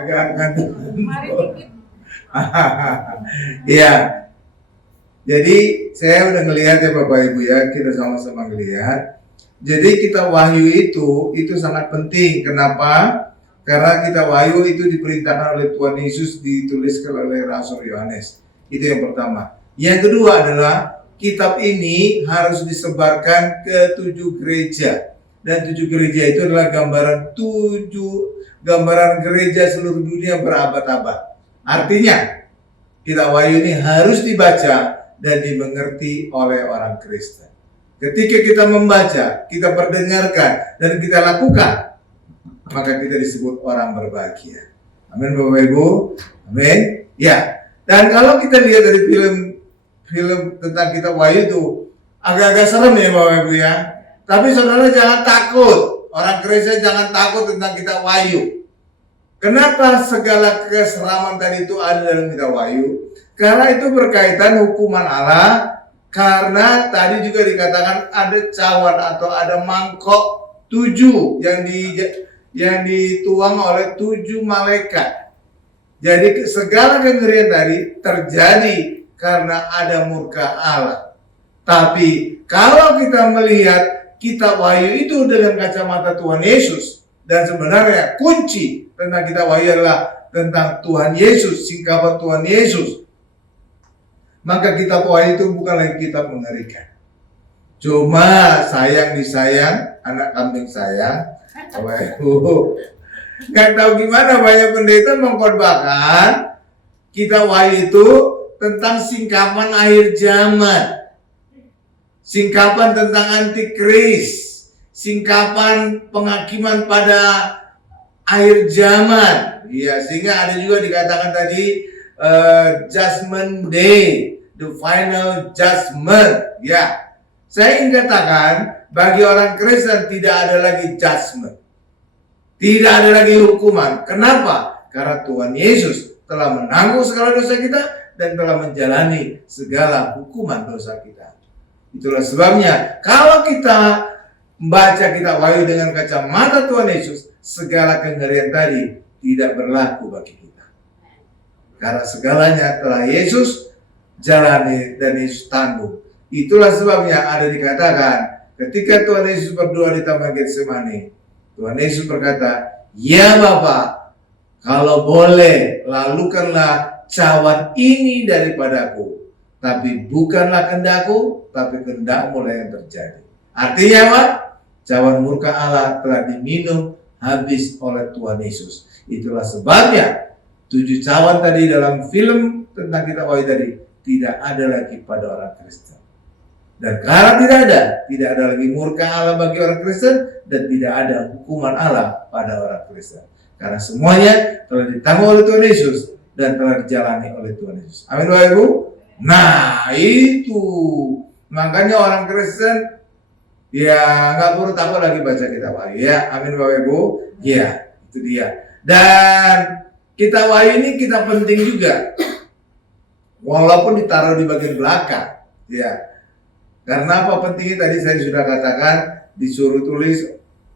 agak ngantuk. Mari dikit. Iya. Jadi saya udah ngelihat ya Bapak Ibu ya, kita sama-sama ngelihat. Jadi kita wahyu itu sangat penting. Kenapa? Karena kita wahyu itu diperintahkan oleh Tuhan Yesus, dituliskan oleh Rasul Yohanes. Itu yang pertama. Yang kedua adalah kitab ini harus disebarkan ke 7 gereja. Dan 7 gereja itu adalah gambaran gereja seluruh dunia berabad-abad. Artinya, kitab wahyu ini harus dibaca dan dimengerti oleh orang Kristen. Ketika kita membaca, kita perdengarkan, dan kita lakukan, maka kita disebut orang berbahagia. Amin Bapak Ibu. Amin. Ya. Dan kalau kita lihat dari film tentang kitab wahyu itu agak-agak serem ya Bapak Ibu ya. Tapi saudara jangan takut. Orang Kristen jangan takut tentang kitab wahyu. Kenapa segala keseraman tadi itu ada dalam kitab wahyu? Karena itu berkaitan hukuman Allah. Karena tadi juga dikatakan ada cawan atau ada mangkok 7 yang dituang oleh 7 malaikat. Jadi segala kengerian tadi terjadi karena ada murka Allah. Tapi kalau kita melihat kitab wahyu itu dengan kacamata Tuhan Yesus, dan sebenarnya kunci tentang kitab wahyu adalah tentang Tuhan Yesus, singkapan Tuhan Yesus, maka kitab wahyu itu bukan lagi kitab mengerikan. Cuma sayang disayang, anak kambing sayang. Bapak Ibu, nggak tahu gimana banyak pendeta mengkhotbahkan kitab wahyu itu tentang singkapan akhir zaman, singkapan tentang antikris, singkapan penghakiman pada akhir zaman. Ya, sehingga ada juga dikatakan tadi judgment day, the final judgment. Ya, saya ingin katakan bagi orang Kristen tidak ada lagi judgment, tidak ada lagi hukuman. Kenapa? Karena Tuhan Yesus telah menanggung segala dosa kita dan telah menjalani segala hukuman dosa kita. Itulah sebabnya kalau kita membaca kitab wahyu dengan kacamata Tuhan Yesus, segala kengerian tadi tidak berlaku bagi kita. Karena segalanya telah Yesus jalani dan Yesus tanggung. Itulah sebabnya ada dikatakan ketika Tuhan Yesus berdoa di Taman Getsemani, Tuhan Yesus berkata, "Ya Bapa, kalau boleh lalukanlah cawan ini daripadaku, tapi bukanlah kehendakku, tapi kehendak-Mu yang terjadi." Artinya apa? Cawan murka Allah telah diminum habis oleh Tuhan Yesus. Itulah sebabnya 7 cawan tadi dalam film tentang kitab wahyu tadi tidak ada lagi pada orang Kristen. Dan karena tidak ada lagi murka Allah bagi orang Kristen, dan tidak ada hukuman Allah pada orang Kristen. Karena semuanya telah ditanggung oleh Tuhan Yesus dan telah dijalani oleh Tuhan Yesus. Amin Bapak Ibu. Nah itu makanya orang Kristen ya nggak perlu takut lagi baca kitab wahyu ya. Amin Bapak Ibu. Ya itu dia. Dan kitab wahyu ini kita penting juga, walaupun ditaruh di bagian belakang, ya. Karena apa pentingnya tadi saya sudah katakan, disuruh tulis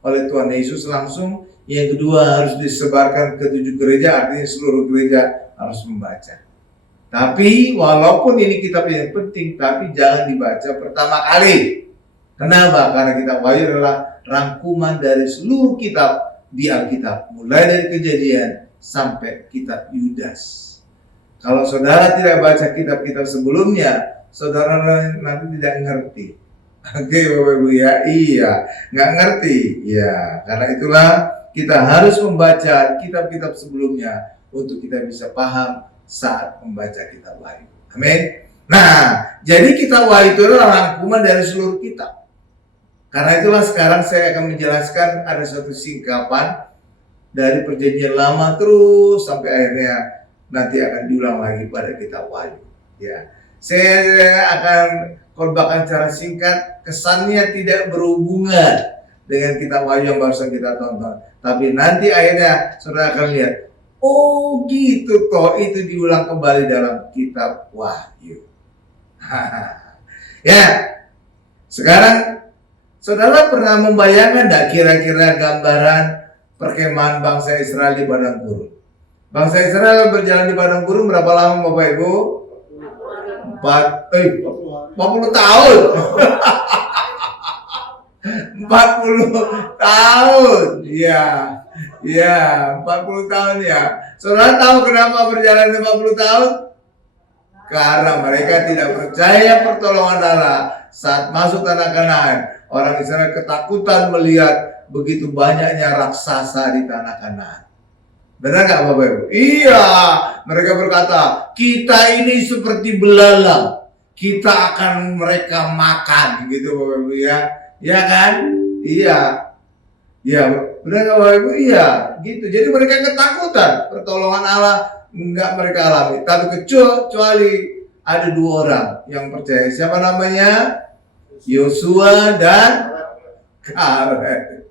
oleh Tuhan Yesus langsung. Yang kedua harus disebarkan ke 7 gereja, artinya seluruh gereja harus membaca. Tapi walaupun ini kitab yang penting, tapi jangan dibaca pertama kali. Kenapa? Karena kitab wahyu adalah rangkuman dari seluruh kitab di Alkitab, mulai dari Kejadian sampai kitab Yudas. Kalau saudara tidak baca kitab-kitab sebelumnya, saudara nanti tidak ngerti. Oke Bapak Ibu ya, iya, nggak ngerti. Ya, karena itulah kita harus membaca kitab-kitab sebelumnya untuk kita bisa paham saat membaca kitab wahyu. Amin. Nah, jadi kitab wahyu itu adalah rangkuman dari seluruh kitab. Karena itulah sekarang saya akan menjelaskan ada suatu singkapan dari perjanjian lama terus sampai akhirnya nanti akan diulang lagi pada kitab wahyu. Ya, saya akan khotbahkan secara singkat, kesannya tidak berhubungan dengan kitab wahyu yang barusan kita tonton. Tapi nanti akhirnya saudara akan lihat, oh gitu toh itu diulang kembali dalam kitab wahyu. Ya, sekarang saudara pernah membayangkan tidak kira-kira gambaran perkemahan bangsa Israel di padang gurun? Bangsa Israel berjalan di padang gurun berapa lama Bapak Ibu? 40 tahun. 40 tahun. Iya. Iya, 40 tahun ya. Saudara tahu kenapa berjalan 50 tahun? Karena mereka tidak percaya pertolongan Allah saat masuk tanah Kanaan. Orang Israel ketakutan melihat begitu banyaknya raksasa di tanah Kanaan. Benar nggak Bapak Ibu? Iya, mereka berkata, kita ini seperti belalang, kita akan mereka makan, gitu Bapak Ibu ya. Iya kan? Iya. Iya, benar nggak Bapak Ibu? Iya, gitu. Jadi mereka ketakutan, pertolongan Allah nggak mereka alami. Tapi kecuali ada 2 orang yang percaya. Siapa namanya? Yosua dan Kaleb.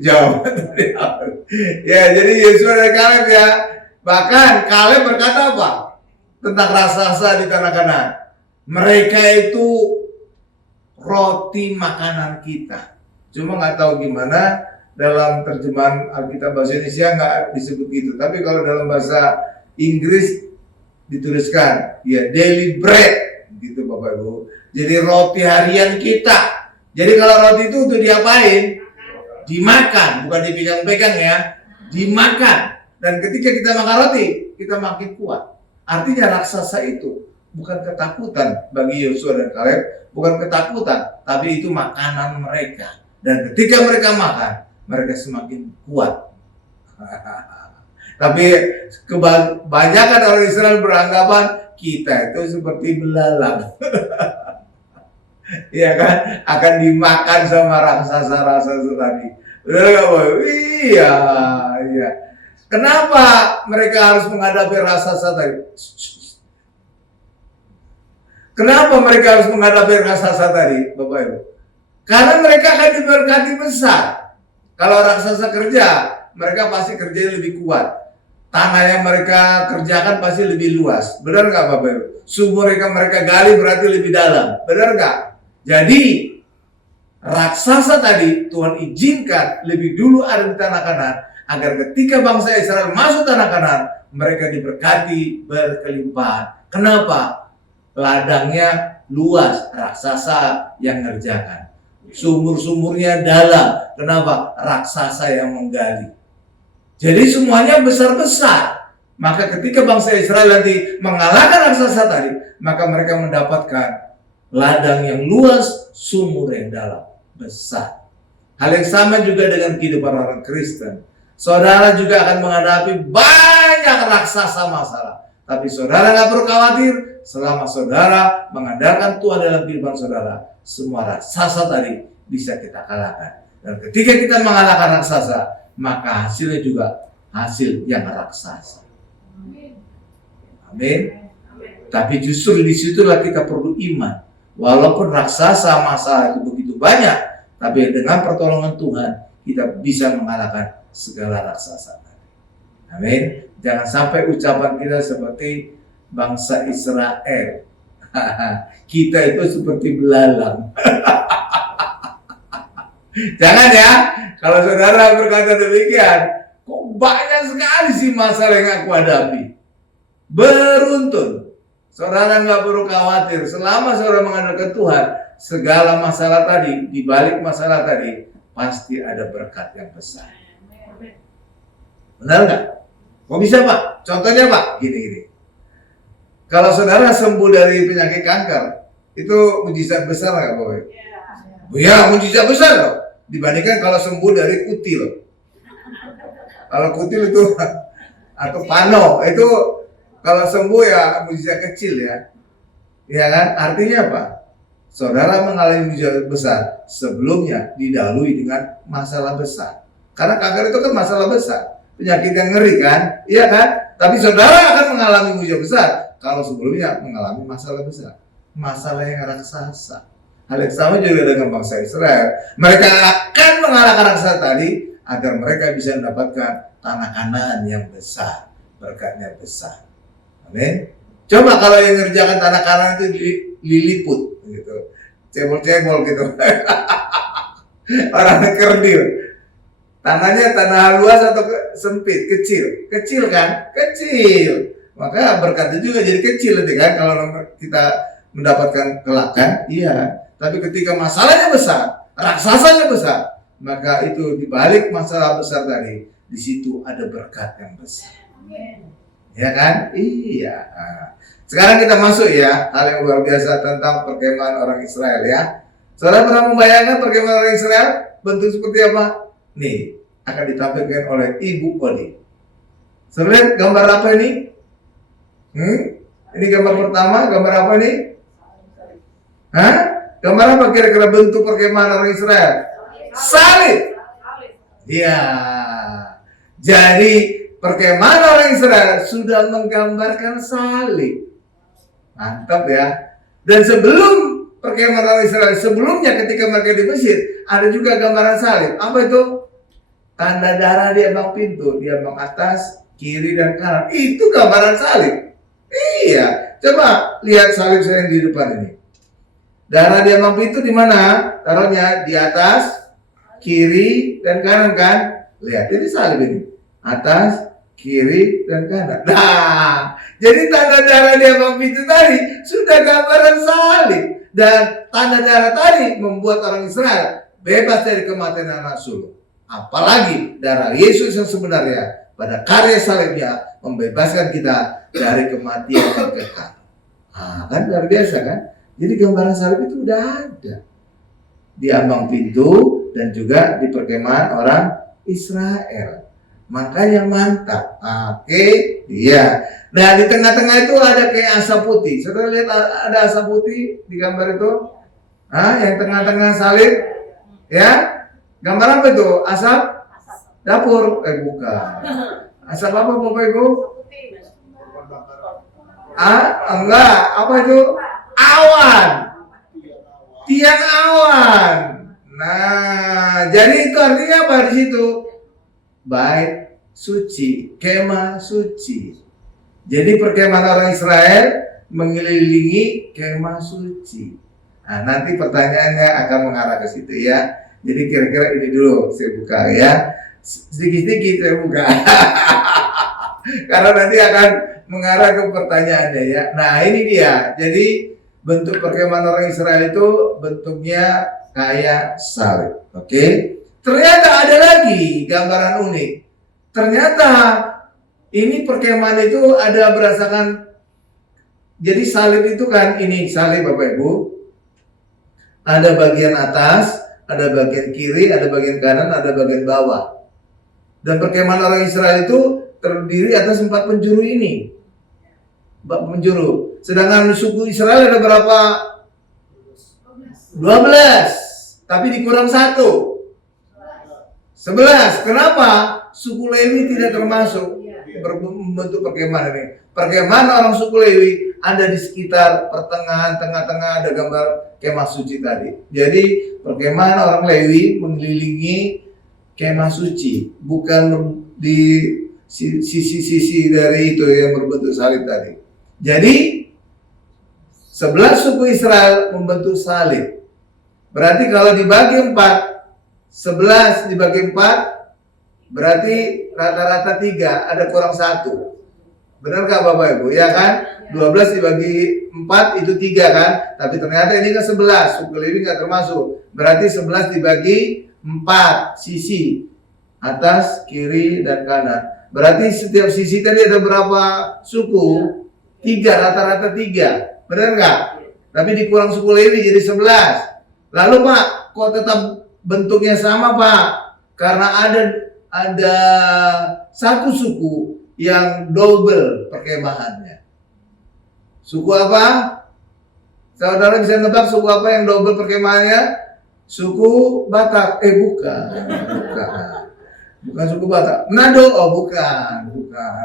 Jawaban dari Kaleb. Ya, jadi Yosua dan Kaleb ya. Bahkan Kaleb berkata apa? Tentang raksasa di tanah Kanaan. Mereka itu roti makanan kita. Cuma nggak tahu gimana dalam terjemahan Alkitab bahasa Indonesia nggak disebut gitu. Tapi kalau dalam bahasa Inggris dituliskan ya daily bread gitu Bapak Ibu. Jadi roti harian kita. Jadi kalau roti itu untuk diapain? Dimakan, bukan dipegang-pegang ya. Dimakan. Dan ketika kita makan roti, kita makin kuat. Artinya raksasa itu bukan ketakutan bagi Yosua dan Kaleb, bukan ketakutan, tapi itu makanan mereka. Dan ketika mereka makan, mereka semakin kuat. Tapi kebanyakan orang Israel beranggapan kita itu seperti belalang. Iya kan? Akan dimakan sama raksasa-raksasa tadi. Benar nggak Boy? Iya, iya. Kenapa mereka harus menghadapi raksasa tadi? Kenapa mereka harus menghadapi raksasa tadi, Bapak Ibu? Karena mereka akan diberkati besar. Kalau raksasa kerja, mereka pasti kerjanya lebih kuat. Tanah yang mereka kerjakan pasti lebih luas. Benar nggak Bapak Ibu? Sumur yang mereka gali berarti lebih dalam. Benar nggak? Jadi raksasa tadi Tuhan izinkan lebih dulu ada di tanah Kanaan agar ketika bangsa Israel masuk tanah Kanaan mereka diberkati berkelimpahan. Kenapa? Ladangnya luas, raksasa yang ngerjakan. Sumur-sumurnya dalam. Kenapa? Raksasa yang menggali. Jadi semuanya besar-besar. Maka ketika bangsa Israel nanti mengalahkan raksasa tadi, maka mereka mendapatkan ladang yang luas, sumur yang dalam, besar. Hal yang sama juga dengan kehidupan orang Kristen. Saudara juga akan menghadapi banyak raksasa masalah. Tapi saudara nggak perlu khawatir, selama saudara mengandalkan Tuhan dalam kehidupan saudara, semua raksasa tadi bisa kita kalahkan. Dan ketika kita mengalahkan raksasa, maka hasilnya juga hasil yang raksasa. Amin. Tapi justru disitulah kita perlu iman. Walaupun raksasa masalah itu begitu banyak, tapi dengan pertolongan Tuhan kita bisa mengalahkan segala raksasa. Amin. Jangan sampai ucapan kita seperti bangsa Israel. Kita itu seperti belalang. Jangan ya. Kalau saudara berkata demikian, kok banyak sekali sih masalah yang aku hadapi. Beruntun. Saudara nggak perlu khawatir. Selama saudara mengandalkan Tuhan, segala masalah tadi, di balik masalah tadi, pasti ada berkat yang besar. Benar nggak? Kok bisa Pak? Contohnya Pak, gini. Kalau saudara sembuh dari penyakit kanker, itu mujizat besar nggak Bapak? Ya, mujizat besar loh. Dibandingkan kalau sembuh dari kutil. Kalau kutil itu atau pano itu kalau sembuh ya mujizat kecil ya. Ya kan? Artinya apa? Saudara mengalami mujizat besar sebelumnya didahului dengan masalah besar. Karena kanker itu kan masalah besar. Penyakit yang ngeri kan? Iya kan? Tapi saudara akan mengalami mujizat besar kalau sebelumnya mengalami masalah besar. Masalah yang raksasa. Hal yang sama juga dengan bangsa Israel. Mereka akan mengalahkan raksasa tadi agar mereka bisa mendapatkan tanah Kanaan yang besar, berkatnya besar. Amin. Coba kalau yang ngerjakan tanah Kanaan itu diliput, gitu, cebol-cebol gitu, orang kerdil. Tanahnya tanah luas atau sempit? Kecil. Kecil kan? Kecil. Maka berkatnya juga jadi kecil nanti kan kalau kita mendapatkan kelak kan? Iya. Tapi ketika masalahnya besar, raksasanya besar, maka itu dibalik masalah besar tadi, di situ ada berkat yang besar. Ya kan? Iya. Nah, sekarang kita masuk ya hal yang luar biasa tentang perkemahan orang Israel ya. Saudara pernah membayangkan perkemahan orang Israel bentuk seperti apa? Nih, akan ditampilkan oleh Ibu Odi. Saudara lihat gambar apa ini? Ini gambar pertama, gambar apa nih? Hah? Gambar apa kira-kira bentuk perkemahan orang Israel? Salib. Iya. Jadi perkemahan orang Israel sudah menggambarkan salib. Mantap ya. Dan sebelum perkemahan orang Israel, sebelumnya ketika mereka di Mesir, ada juga gambaran salib. Apa itu? Tanda darah di ambang pintu, di ambang atas, kiri dan kanan. Itu gambaran salib. Iya. Coba lihat salib saya yang di depan ini. Darah di ambang pintu di mana? Taruhnya di atas, kiri dan kanan kan? Lihat ini salib ini. Atas, kiri dan kanan. Nah, jadi tanda darah di ambang pintu tadi sudah gambaran salib. Dan tanda darah tadi membuat orang Israel bebas dari kematian anak sulung. Apalagi darah Yesus yang sebenarnya pada karya salibnya membebaskan kita dari kematian yang kekal. Nah, kan luar biasa kan? Jadi gambaran salib itu udah ada di ambang pintu dan juga di perkemahan orang Israel. Makanya mantap. Oke, iya. Nah, di tengah-tengah itu ada kayak asap putih. Saudara lihat ada asap putih di gambar itu? Yang tengah-tengah salib, ya? Gambar apa itu? Asap? Dapur? Bukan. Asap apa Bapak Ibu? Enggak. Apa itu? Awan. Tiang awan. Nah, jadi itu artinya apa di situ? Bait suci, kemah suci. Jadi perkemahan orang Israel mengelilingi kemah suci. Nah, nanti pertanyaannya akan mengarah ke situ ya. Jadi kira-kira ini dulu saya buka ya. Sedikit-sedikit saya buka. Karena nanti akan mengarah ke pertanyaannya ya. Nah, ini dia. Jadi bentuk perkemahan orang Israel itu bentuknya kayak salib. Oke? Ternyata ada lagi gambaran unik. Ternyata ini perkemahan itu ada berdasarkan, jadi salib itu kan ini salib Bapak Ibu. Ada bagian atas, ada bagian kiri, ada bagian kanan, ada bagian bawah. Dan perkemahan orang Israel itu terdiri atas 4 penjuru ini. 4 penjuru. Sedangkan suku Israel ada berapa? 12. Tapi dikurang 1. 11. Kenapa? Suku Lewi tidak termasuk berbentuk perkemahan ini. Perkemahan orang suku Lewi ada di sekitar pertengahan, tengah-tengah ada gambar kemah suci tadi. Jadi perkemahan orang Lewi mengelilingi kemah suci, bukan di sisi-sisi dari itu yang berbentuk salib tadi. Jadi 11 suku Israel membentuk salib. Berarti kalau dibagi 4, 11 dibagi 4 berarti rata-rata 3, ada kurang 1. Benar gak Bapak Ibu? Ya kan? 12 dibagi 4 itu 3 kan? Tapi ternyata ini kan 11, suku Lewi gak termasuk. Berarti 11 dibagi 4 sisi, atas, kiri, dan kanan. Berarti setiap sisi tadi ada berapa suku? 3, rata-rata 3. Benar gak? Tapi dikurang suku Lewi jadi 11. Lalu Pak, kok tetap bentuknya sama Pak? Karena ada satu suku yang double perkemahannya. Suku apa? Saudara bisa nebak suku apa yang double perkemahannya? Suku Batak. Bukan. Bukan suku Batak. Manado.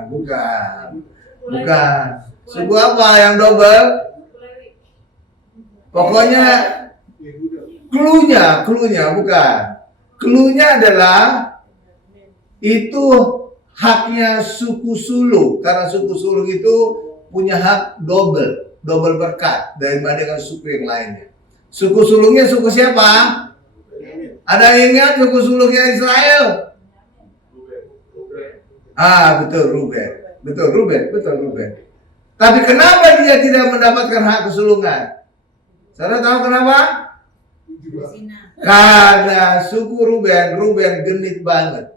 Bukan. Suku apa yang double? Pokoknya Cluenya bukan. Cluenya adalah itu haknya suku Suluk, karena suku Suluk itu punya hak double berkat daripada suku yang lainnya. Suku sulungnya suku siapa? Ada yang ingat suku sulungnya Israel? Betul Ruben. Betul Ruben. Tapi kenapa dia tidak mendapatkan hak kesulungan? Saudara tahu kenapa? Karena suku Ruben genit banget.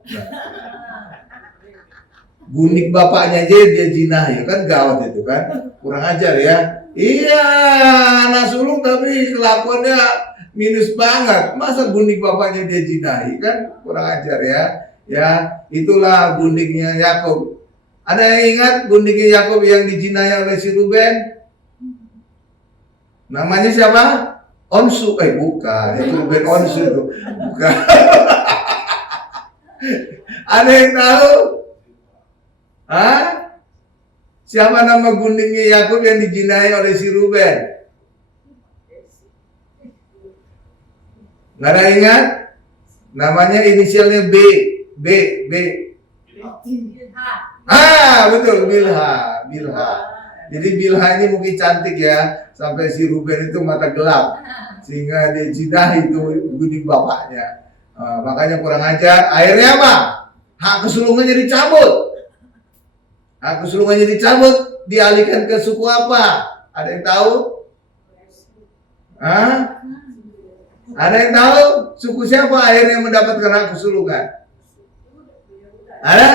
Gunik bapaknya aja dia zinahi, kan gawat itu kan, kurang ajar ya. Iya, anak sulung tapi kelakuannya minus banget. Masa gunik bapaknya dia zinahi, kan kurang ajar ya. Ya, itulah guniknya Yakub. Ada yang ingat gundiknya Yakub yang dijinai oleh si Ruben? Namanya siapa? Onsu. Bukan. Itu Ruben Onsu itu. Bukan. Ada yang tahu? Siapa nama gundiknya Yakub yang dijinai oleh si Ruben? Nggak ada ingat? Namanya inisialnya B. Betul, Bilha. Jadi Bilha ini mungkin cantik ya, sampai si Ruben itu mata gelap, sehingga dia zinahi itu gundik bapaknya. Makanya kurang ajar. Akhirnya apa? Hak kesulungannya dicabut. Dialihkan ke suku apa? Ada yang tahu? Ada yang tahu? Suku siapa akhirnya mendapatkan hak kesulungan? Ada?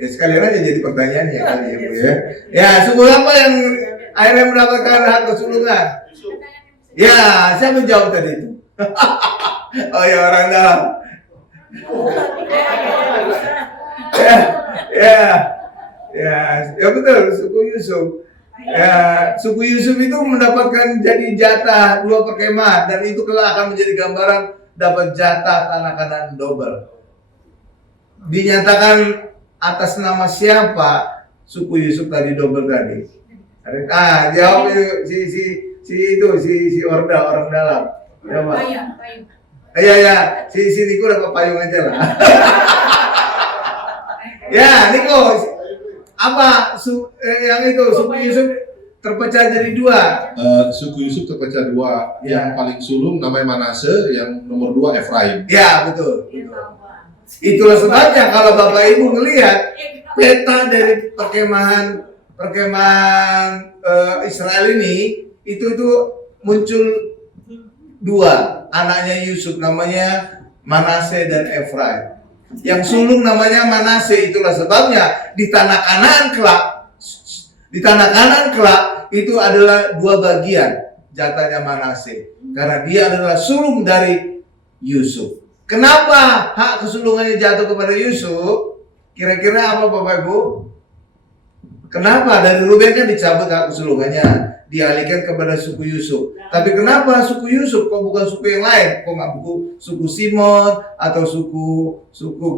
Sekalian aja jadi pertanyaannya kali ya, Bu ya. Ya, suku apa yang akhirnya mendapatkan hak kesulungan? Ya, siapa jawab tadi itu? Oh ya, orang dalam. Ya betul, suku Yusuf. Ya, suku Yusuf itu mendapatkan jadi jatah 2 perkemahan, dan itu kelak akan menjadi gambaran dapat jatah tanah Kanaan double. Dinyatakan atas nama siapa suku Yusuf tadi double tadi? Jawab si orang dalam. Siapa? Iya, si Niko dapat payung aja lah. Ya, Niko, apa yang itu suku Yusuf terpecah jadi 2? Suku Yusuf terpecah 2. Yang paling sulung namanya Manase, yang nomor 2 Efraim. Ya, betul. Itulah sebabnya kalau Bapak Ibu melihat peta dari perkemahan Israel ini, itu muncul 2 anaknya Yusuf, namanya Manase dan Efraim. Yang sulung namanya Manase. Itulah sebabnya di tanah Kanaan kelak itu adalah 2 bagian jatahnya Manase, karena dia adalah sulung dari Yusuf. Kenapa hak kesulungannya jatuh kepada Yusuf? Kira-kira apa Bapak Ibu? Kenapa? Dari Ruben kan dicabut hak kesulungannya, dialihkan kepada suku Yusuf. Tapi kenapa suku Yusuf kok bukan suku yang lain? Kok nggak suku Simon atau suku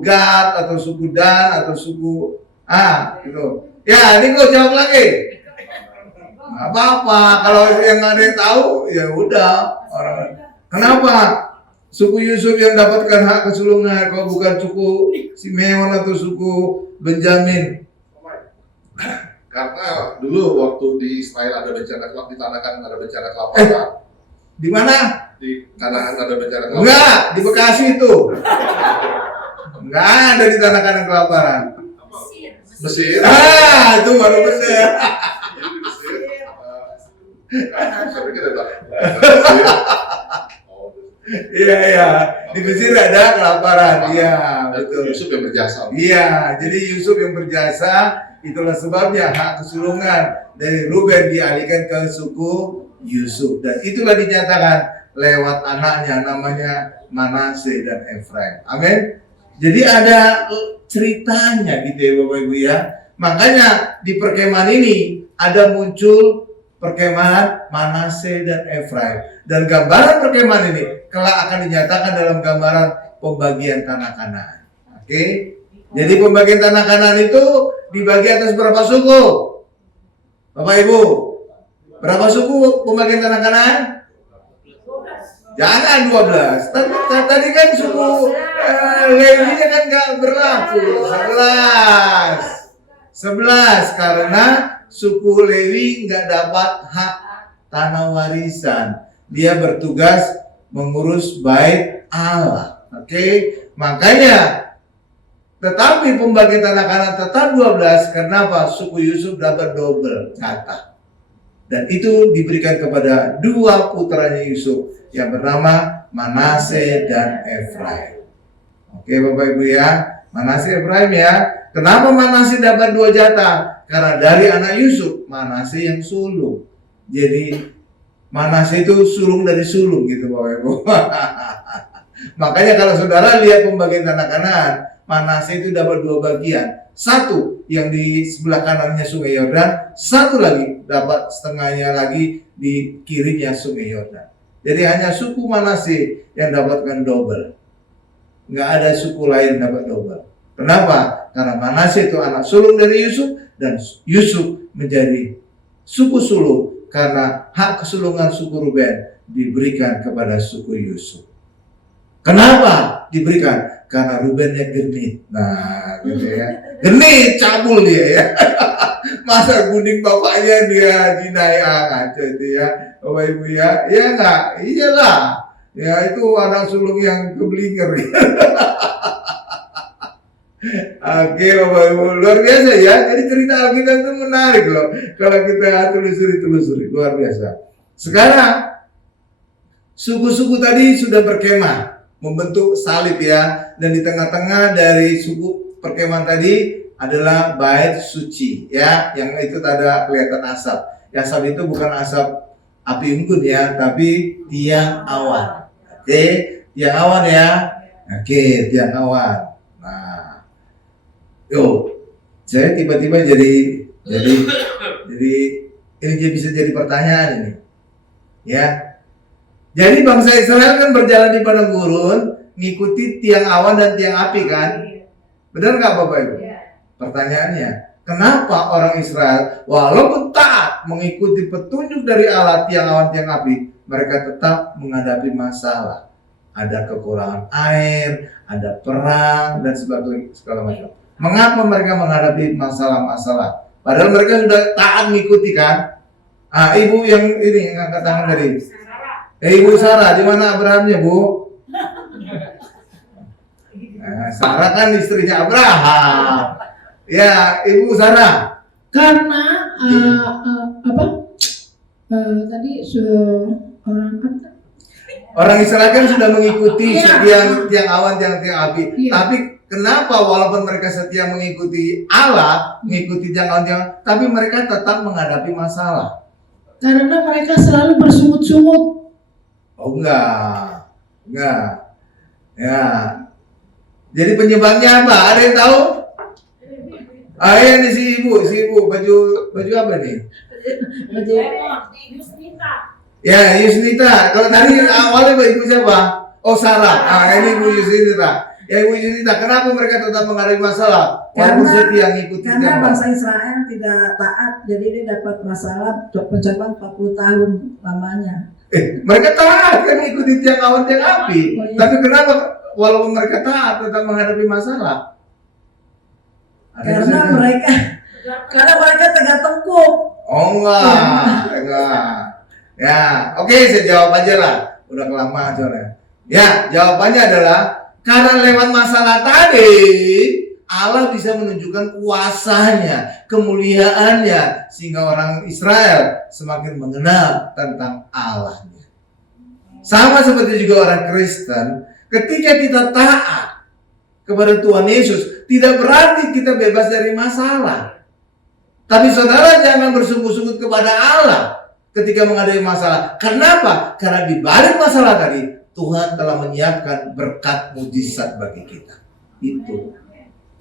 Gad atau suku Dan atau suku gitu. Ya, ini kok jawab lagi. Nggak apa-apa. Kalau yang nggak ada yang tahu, ya udah. Kenapa suku Yusuf yang dapatkan hak kesulungan kalau bukan suku Simeon atau suku Benjamin? Karena dulu waktu di Israel ada bencana di tanah Kanaan ada bencana kelaparan. Di mana? Di Kanaan ada bencana kelaparan. Enggak, di Bekasi itu. Enggak ada di tanah Kanaan kelaparan. Mesir. Itu baru benar. Di Mesir. Saya pikir ada. Mesir. Iya. Di Mesir ada kelaparan. Iya, betul. Yusuf yang berjasa. Iya, jadi Yusuf yang berjasa. Itulah sebabnya hak kesulungan dari Ruben dialihkan ke suku Yusuf, dan itulah dinyatakan lewat anaknya namanya Manase dan Efraim. Amin. Jadi ada ceritanya gitu ya Bapak Ibu ya. Makanya di perkemahan ini ada muncul perkemahan Manase dan Efraim, dan gambaran perkemahan ini kelak akan dinyatakan dalam gambaran pembagian tanah Kanaan. Oke. Jadi pembagian tanah Kanaan itu dibagi atas berapa suku? Bapak Ibu, berapa suku pembagian tanah Kanaan? Jangan 12. Tadi kan suku Lewi kan nggak berlaku. 11 karena suku Lewi nggak dapat hak tanah warisan. Dia bertugas mengurus bait Allah. Oke, makanya Tetapi pembagian tanah Kanaan tetap 12. Kenapa? Suku Yusuf dapat double jatah. Dan itu diberikan kepada dua putranya Yusuf yang bernama Manase dan Efraim. Oke Bapak Ibu ya, Manase Efraim ya. Kenapa Manase dapat 2 jatah? Karena dari anak Yusuf, Manase yang sulung. Jadi Manase itu sulung dari sulung gitu Bapak Ibu. Makanya kalau saudara lihat pembagian tanah Kanaan, Manase itu dapat 2 bagian. Satu yang di sebelah kanannya Sungai Yordan, satu lagi dapat setengahnya lagi di kirinya Sungai Yordan. Jadi hanya suku Manase yang dapatkan double. Nggak ada suku lain dapat double. Kenapa? Karena Manase itu anak sulung dari Yusuf dan Yusuf menjadi suku sulung karena hak kesulungan suku Ruben diberikan kepada suku Yusuf. Kenapa diberikan? Karena Rubennya genit. Nah, gitu ya. Genit, cabul dia ya. Masa gunting bapaknya dia jinayah aja itu ya. Bapak Ibu ya. Iya enggak? Iyalah. Ya itu anak sulung yang keblinger. Oke Bapak Ibu, luar biasa ya. Jadi cerita Alkitab itu menarik loh. Kalau kita telusuri, luar biasa. Sekarang suku-suku tadi sudah berkemah, membentuk salib ya, dan di tengah-tengah dari suku perkemahan tadi adalah bait suci ya, yang itu ada kelihatan asap. Asap itu bukan asap api unggun ya, tapi tiang awan. Oke, tiang awan ya. Oke, tiang awan. Nah, saya tiba-tiba jadi ini bisa jadi pertanyaan ini, ya. Jadi bangsa Israel kan berjalan di padang gurun, ngikuti tiang awan dan tiang api kan? Benar nggak Bapak Ibu? Pertanyaannya, kenapa orang Israel walaupun taat mengikuti petunjuk dari Allah tiang awan tiang api, mereka tetap menghadapi masalah? Ada kekurangan air, ada perang dan sebagainya segala macam. Mengapa mereka menghadapi masalah-masalah? Padahal mereka sudah taat mengikuti kan? Ibu yang ini yang angkat tangan tadi. Ibu Sarah, di mana Abrahamnya, Bu? Sarah kan istrinya Abraham. Ya, Ibu Sarah. Karena tadi orang Israel kan sudah mengikuti tiang awan, tiang api. Tapi kenapa walaupun mereka setia mengikuti Allah, mengikuti tiang awan, tapi mereka tetap menghadapi masalah? Karena mereka selalu bersungut-sungut. Oh enggak. Ya. Jadi penyebabnya apa? Ada yang tahu? Ini si ibu baju apa nih? Baju Ya, Yusnita. Kalau tadi awalnya ibu siapa? Oh, Sarah. Ini ibu Yusnita. Ya, ibu Yusnita. Kenapa mereka tetap menghadapi masalah? Karena bangsa Israel tidak taat, jadi dia dapat masalah mencapai 40 tahun lamanya. Mereka taat kan mengikuti tiang awan tiang api. Oh, iya. Tapi kenapa walaupun mereka taat tetap menghadapi masalah? Karena mereka tegak tengkuk. Oh enggak. Ya, oke, saya jawab aja lah. Udah kelamaan soalnya. Ya, jawabannya adalah karena lewat masalah tadi Allah bisa menunjukkan kuasanya, kemuliaannya, sehingga orang Israel semakin mengenal tentang Allahnya. Sama seperti juga orang Kristen, ketika kita taat kepada Tuhan Yesus, tidak berarti kita bebas dari masalah. Tapi saudara jangan bersungguh-sungguh kepada Allah ketika menghadapi masalah. Kenapa? Karena di balik masalah tadi, Tuhan telah menyiapkan berkat mujizat bagi kita. Itu.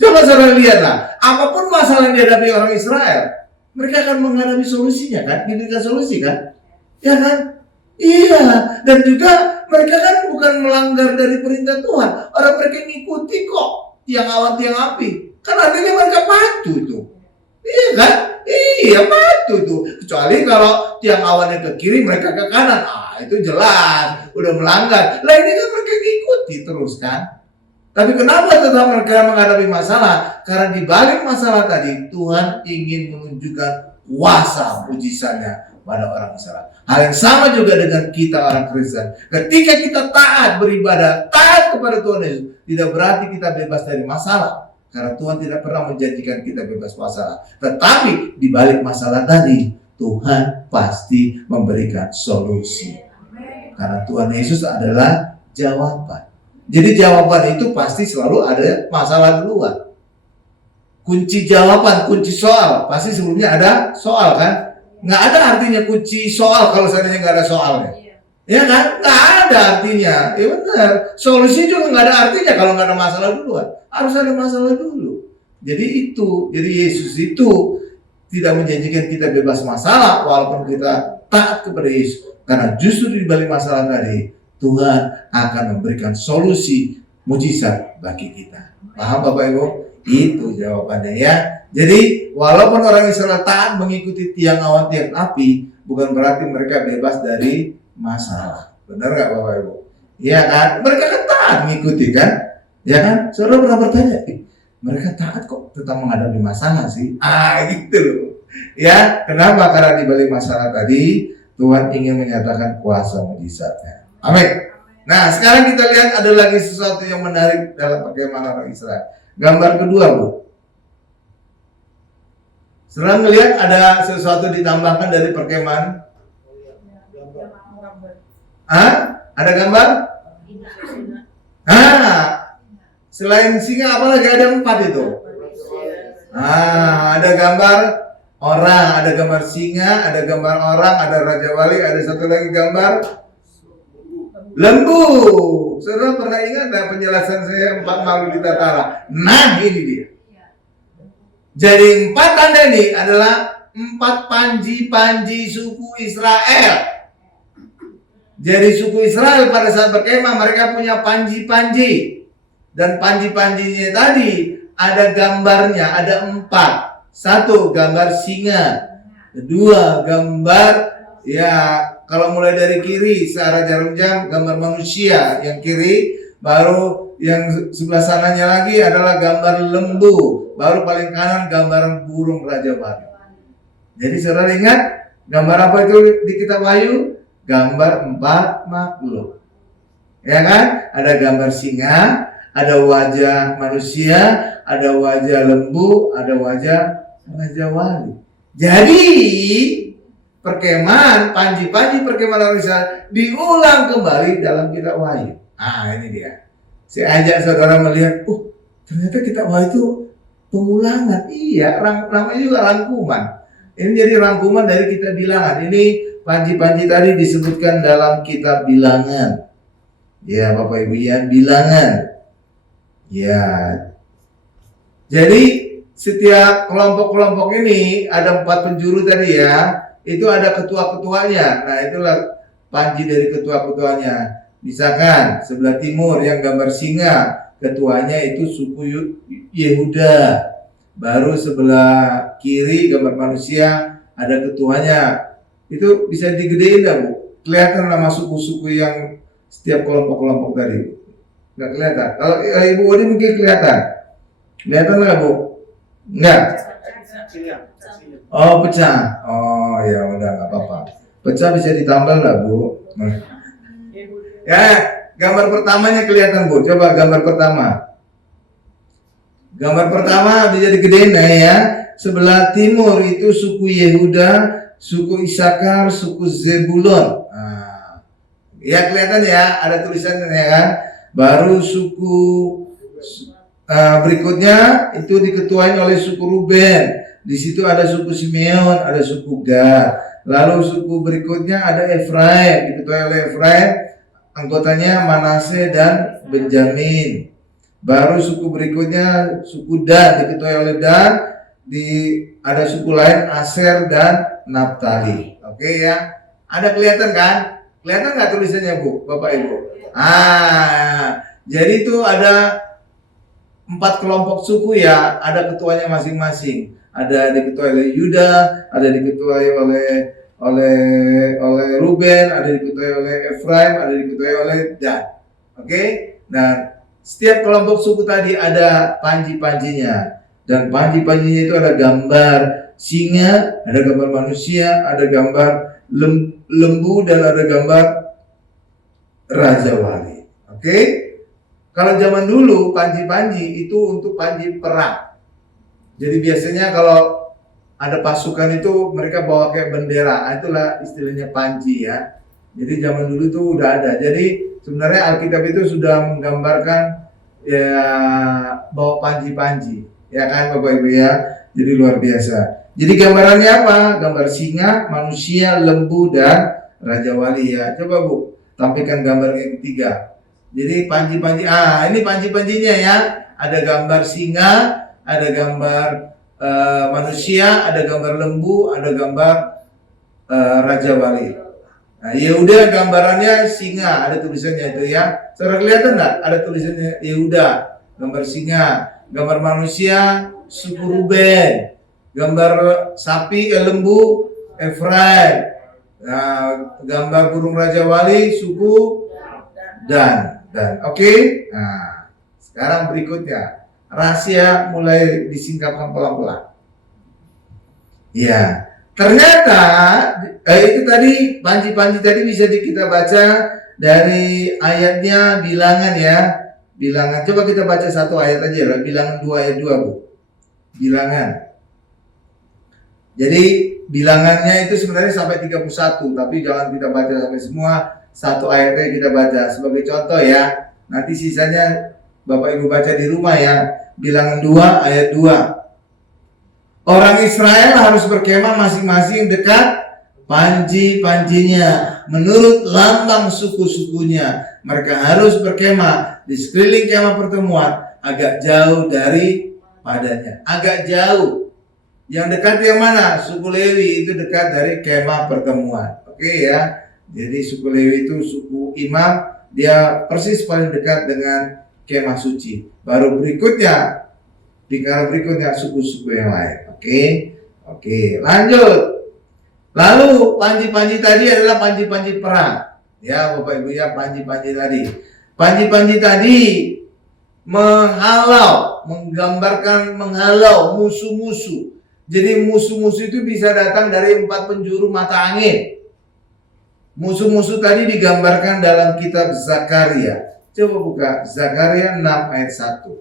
Coba saudara lihatlah, apapun masalah yang dihadapi orang Israel, mereka akan menghadapi solusinya kan, diberikan solusi kan, ya kan? Iya, dan juga mereka kan bukan melanggar dari perintah Tuhan, orang mereka ngikuti kok tiang awan tiang api, kan artinya mereka patuh tuh, iya kan? Iya patuh tuh, kecuali kalau tiang awannya ke kiri mereka ke kanan, itu jelas udah melanggar. Lah ini kan mereka ngikuti terus kan. Tapi kenapa tetap mereka menghadapi masalah? Karena di balik masalah tadi Tuhan ingin menunjukkan kuasa mujizatnya pada orang Israel. Hal yang sama juga dengan kita orang Kristen. Ketika kita taat beribadah, taat kepada Tuhan Yesus, tidak berarti kita bebas dari masalah. Karena Tuhan tidak pernah menjanjikan kita bebas masalah. Tetapi di balik masalah tadi, Tuhan pasti memberikan solusi. Karena Tuhan Yesus adalah jawaban. Jadi jawaban itu pasti selalu ada masalah duluan. Kunci jawaban, kunci soal, pasti sebelumnya ada soal kan? Nggak ada artinya kunci soal kalau seandainya nggak ada soalnya. Ya kan? Nggak ada artinya. Ya benar. Solusi juga nggak ada artinya kalau nggak ada masalah duluan. Harus ada masalah dulu. Jadi Yesus itu tidak menjanjikan kita bebas masalah walaupun kita taat kepada Yesus. Karena justru di balik masalah tadi, Tuhan akan memberikan solusi mujizat bagi kita. Paham Bapak Ibu? Itu jawabannya ya. Jadi walaupun orang Israel taat mengikuti tiang awan tiang api, bukan berarti mereka bebas dari masalah. Benar nggak Bapak Ibu? Iya kan? Mereka kan taat mengikuti kan? Ya kan? Saudara pernah bertanya, mereka taat kok tetap menghadapi masalah sih? Gitu loh. Ya, kenapa? Karena di balik masalah tadi Tuhan ingin menyatakan kuasa mujizatnya. Amin. Nah, sekarang kita lihat ada lagi sesuatu yang menarik dalam perkemahan orang Israel. Gambar kedua, Bu. Serang melihat ada sesuatu ditambahkan dari perkemahan. Ada gambar? Selain singa apa lagi ada 4 itu? Ada gambar orang, ada gambar singa, ada gambar orang, ada Raja Wali, ada satu lagi gambar lembu. Saudara pernah ingat nggak penjelasan saya 4 makhluk di Tatara? Nah ini dia. Jadi 4 tanda ini adalah 4 panji-panji suku Israel. Jadi suku Israel pada saat berkemah mereka punya panji-panji. Dan panji-panjinya tadi ada gambarnya, ada 4. 1 gambar singa, 2 gambar ya kalau mulai dari kiri searah jarum jam gambar manusia yang kiri, baru yang sebelah sananya lagi adalah gambar lembu, baru paling kanan gambar burung Raja Wali. Jadi saudara ingat gambar apa itu di kitab Wahyu? Gambar 4 makhluk. Ya kan? Ada gambar singa, ada wajah manusia, ada wajah lembu, ada wajah Raja Wali. Jadi perkemahan, panji-panji perkemahan Israel diulang kembali dalam kitab Wahyu. Ini dia. Saya ajak saudara melihat, ternyata kitab Wahyu itu pengulangan. Iya, namanya juga rangkuman. Ini jadi rangkuman dari kitab Bilangan. Ini panji-panji tadi disebutkan dalam kitab Bilangan. Ya, Bapak Ibu ya, Bilangan. Ya. Jadi setiap kelompok-kelompok ini ada 4 penjuru tadi ya. Itu ada ketua-ketuanya. Nah, itulah panji dari ketua-ketuanya. Misalkan sebelah timur yang gambar singa, ketuanya itu suku Yehuda. Baru sebelah kiri gambar manusia ada ketuanya. Itu bisa digedein dah, Bu. Kelihatan nama suku-suku yang setiap kelompok-kelompok tadi. Nggak kelihatan. Kalau Ibu Odi mungkin kelihatan. Kelihatan nggak, Bu? Nggak. Oh, pecah. Oh, ya udah nggak apa-apa. Pecah bisa ditambal lah, Bu. Ya, gambar pertamanya kelihatan, Bu. Coba gambar pertama. Gambar pertama bisa digedein ya. Sebelah timur itu suku Yehuda, suku Isakar, suku Zebulon. Ya kelihatan ya, ada tulisannya ya kan. Baru suku berikutnya itu diketuai oleh suku Ruben. Di situ ada suku Simeon, ada suku Gad. Lalu suku berikutnya ada Efraim, diketuai oleh Efraim. Anggotanya Manase dan Benjamin. Baru suku berikutnya suku Dan, diketuai oleh Dan. Ada suku lain Aser dan Naftali. Oke ya, ada kelihatan kan? Kelihatan nggak tulisannya, Bu, Bapak Ibu? Jadi itu ada 4 kelompok suku ya, ada ketuanya masing-masing. Ada diketuai oleh Yuda, ada diketuai oleh Ruben, ada diketuai oleh Efraim, ada diketuai oleh Dan. Oke? Nah, setiap kelompok suku tadi ada panji-panjinya. Dan panji-panjinya itu ada gambar singa, ada gambar manusia, ada gambar lembu, dan ada gambar Raja Wali. Oke? Kalau zaman dulu panji-panji itu untuk panji perang. Jadi biasanya kalau ada pasukan itu mereka bawa kayak bendera, itulah istilahnya panji ya. Jadi zaman dulu itu udah ada. Jadi sebenarnya Alkitab itu sudah menggambarkan ya bawa panji-panji, ya kan Bapak Ibu ya. Jadi luar biasa. Jadi gambarannya apa? Gambar singa, manusia, lembu dan Raja Wali ya. Coba Bu, tampilkan gambar yang ketiga. Jadi panji-panji, ini panji-panjinya ya. Ada gambar singa, ada gambar manusia, ada gambar lembu, ada gambar Raja Wali. Nah, Yehuda gambarannya singa, ada tulisannya itu ya. Saudara kelihatan nggak? Ada tulisannya Yehuda, gambar singa. Gambar manusia, suku Ruben. Gambar sapi, lembu, Efraim. Nah, gambar burung Raja Wali, suku Dan. Oke? Nah, sekarang berikutnya. Rahasia mulai disingkapkan pelan-pelan. Ya, ternyata itu tadi panji-panji tadi bisa kita baca dari ayatnya Bilangan ya. Bilangan. Coba kita baca satu ayat aja lah. Bilangan 2 ayat 2 Bu. Bilangan. Jadi bilangannya itu sebenarnya sampai 31, tapi jangan kita baca sampai semua. Satu ayatnya kita baca sebagai contoh ya. Nanti sisanya Bapak Ibu baca di rumah ya. Bilangan 2 ayat 2. Orang Israel harus berkemah masing-masing dekat panji-panjinya menurut lambang suku-sukunya. Mereka harus berkemah di sekeliling kemah pertemuan agak jauh dari padanya. Agak jauh. Yang dekat yang mana? Suku Lewi itu dekat dari kemah pertemuan. Oke ya. Jadi suku Lewi itu suku imam, dia persis paling dekat dengan kemah suci. Baru berikutnya, lingkaran berikutnya suku-suku yang lain. Oke, lanjut. Lalu panji-panji tadi adalah panji-panji perang. Ya Bapak Ibu ya, panji-panji tadi. Panji-panji tadi menggambarkan menghalau musuh-musuh. Jadi musuh-musuh itu bisa datang dari 4 penjuru mata angin. Musuh-musuh tadi digambarkan dalam kitab Zakaria. Coba buka Zakaria 6 ayat 1.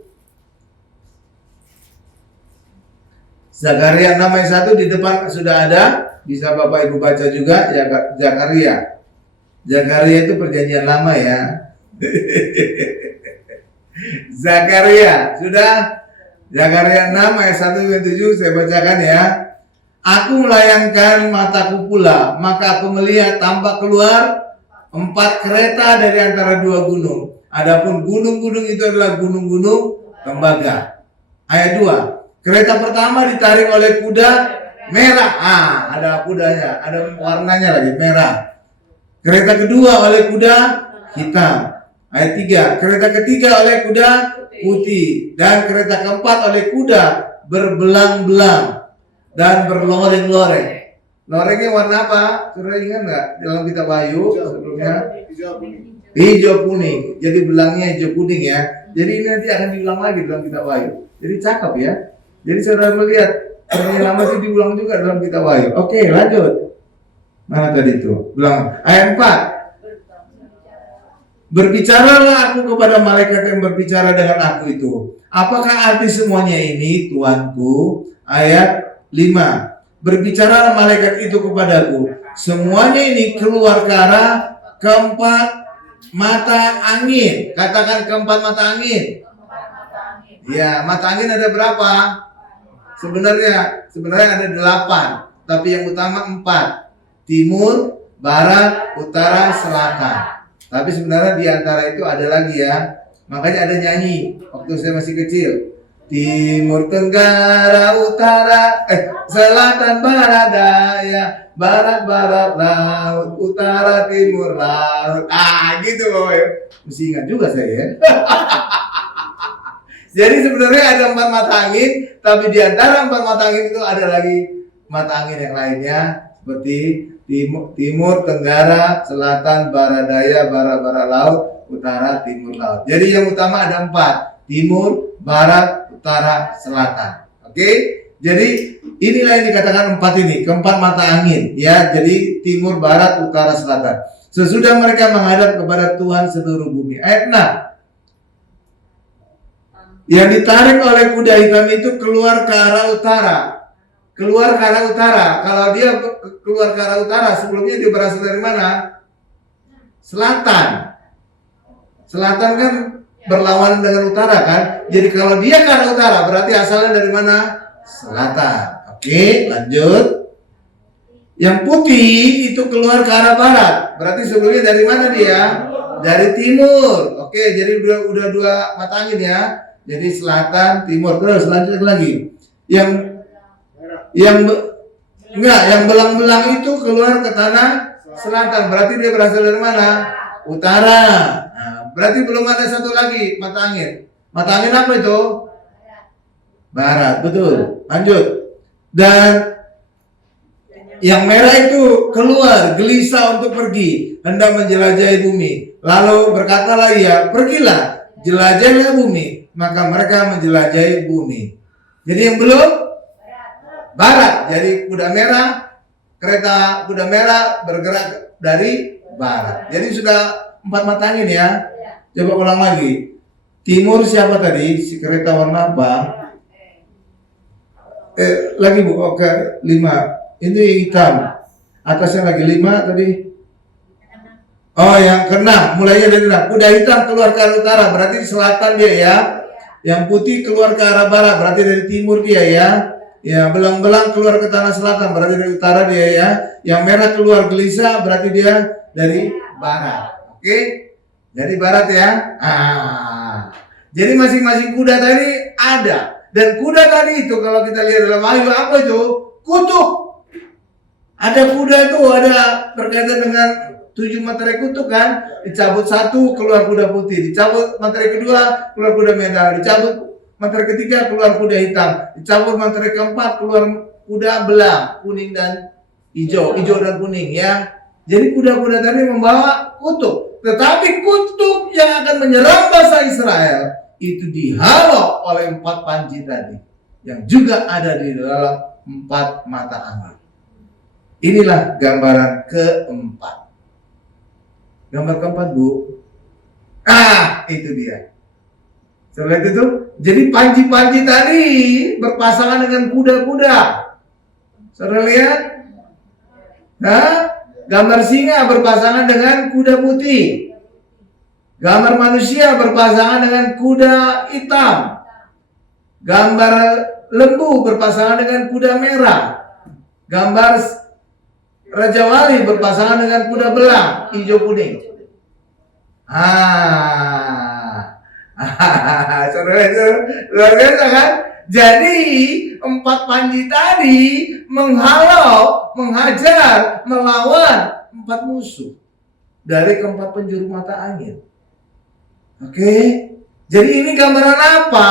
Zakaria 6 ayat 1 di depan sudah ada. Bisa Bapak Ibu baca juga ya, Zakaria. Zakaria itu perjanjian lama ya. Zakaria sudah. Zakaria 6 ayat 1 sampai 7 saya bacakan ya. Aku melayangkan mataku pula, maka aku melihat tampak keluar 4 kereta dari antara 2 gunung. Adapun gunung-gunung itu adalah gunung-gunung tembaga. Ayat 2. Kereta pertama ditarik oleh kuda merah. Ada kudanya, ada warnanya lagi merah. Kereta kedua oleh kuda hitam. Ayat 3. Kereta ketiga oleh kuda putih. Dan kereta keempat oleh kuda berbelang-belang dan berloreng-loreng. Lorengnya warna apa? Saudara ingat nggak? Dalam kitab Wahyu sebelumnya hijau kuning. Jadi belangnya hijau kuning ya. Jadi ini nanti akan diulang lagi dalam kitab Wahyu. Jadi cakep ya. Jadi saudara melihat yang lama sih diulang juga dalam kitab Wahyu. Oke, lanjut. Mana tadi itu? Ulang. Ayat 4. Berbicaralah aku kepada malaikat yang berbicara dengan aku itu. Apakah arti semuanya ini, Tuanku? Ayat 5. Berbicaralah malaikat itu kepadaku. Semuanya ini keluar ke arah keempat mata angin. Katakan keempat mata angin. Ya, mata angin ada berapa? Sebenarnya ada 8. Tapi yang utama 4. Timur, barat, utara, selatan. Tapi sebenarnya di antara itu ada lagi ya. Makanya ada nyanyi waktu saya masih kecil. Timur, tenggara, utara, selatan, barat, daya, barat, laut, utara, timur, laut. Gitu Bapak ya. Mesti ingat juga saya ya. Jadi sebenarnya ada 4 mata angin, tapi di antara 4 mata angin itu ada lagi mata angin yang lainnya seperti timur, tenggara, selatan, barat daya, barat laut, utara, timur laut. Jadi yang utama ada 4, timur, barat, utara, selatan. Oke? Jadi inilah yang dikatakan 4 ini, keempat mata angin ya. Jadi timur, barat, utara, selatan. Sesudah mereka menghadap kepada Tuhan seluruh bumi. Ayat 6. Yang ditarik oleh kuda hitam itu keluar ke arah utara. Keluar ke arah utara. Kalau dia keluar ke arah utara, sebelumnya dia berasal dari mana? Selatan. Selatan kan berlawanan dengan utara kan? Jadi kalau dia ke arah utara, berarti asalnya dari mana? Selatan. Oke, lanjut. Yang putih itu keluar ke arah barat. Berarti sebelumnya dari mana dia? Dari timur. Oke, jadi udah dua mata angin ya. Jadi selatan, timur. Terus lanjut lagi. Yang belang-belang itu keluar ke tanah selatan. Berarti dia berasal dari mana? Utara. Nah, berarti belum ada satu lagi mata angin. Mata angin apa itu? Barat, betul. Lanjut. Dan yang merah itu keluar gelisah untuk pergi, hendak menjelajahi bumi. Lalu berkatalah ia, pergilah, jelajahilah bumi. Maka mereka menjelajahi bumi. Jadi yang belum barat. Jadi kereta kuda merah bergerak dari barat. Jadi sudah 4 mata angin ya. Coba ulang lagi. Timur siapa tadi? Si kereta warna apa? Lagi Bu, oke 5. Ini hitam. Atasnya lagi 5 tadi. Oh, yang ke-6. Mulainya dari 6. Kuda hitam keluar ke arah utara, berarti di selatan dia ya. Yang putih keluar ke arah barat, berarti dari timur dia ya. Ya, belang-belang keluar ke tanah selatan, berarti dari utara dia ya. Yang merah keluar gelisah, berarti dia dari barat. Oke? Jadi barat ya. Jadi masing-masing kuda tadi ada. Dan kuda tadi itu kalau kita lihat dalam Wahyu apa itu? Kutub. Ada kuda itu ada berkaitan dengan 7 materai kutub kan? Dicabut 1 keluar kuda putih, dicabut materai kedua keluar kuda merah, dicabut materai ketiga keluar kuda hitam, dicabut materai keempat keluar kuda belang, kuning dan hijau dan kuning ya. Jadi kuda-kuda tadi membawa kutub, tetapi kutub yang akan menyerang bangsa Israel itu dihalau oleh 4 panji tadi, yang juga ada di dalam 4 mata angin. Inilah gambaran keempat. Gambar keempat, Bu. Itu dia. Setelah itu, jadi panji-panji tadi berpasangan dengan kuda-kuda. Saudara lihat? Gambar singa berpasangan dengan kuda putih. Gambar manusia berpasangan dengan kuda hitam. Gambar lembu berpasangan dengan kuda merah. Gambar Raja Wali berpasangan dengan kuda belang, hijau kuning. Saudara itu luar biasa kan? Jadi 4 panji tadi menghalau, menghajar, melawan 4 musuh dari keempat penjuru mata angin. Oke, jadi ini gambaran apa?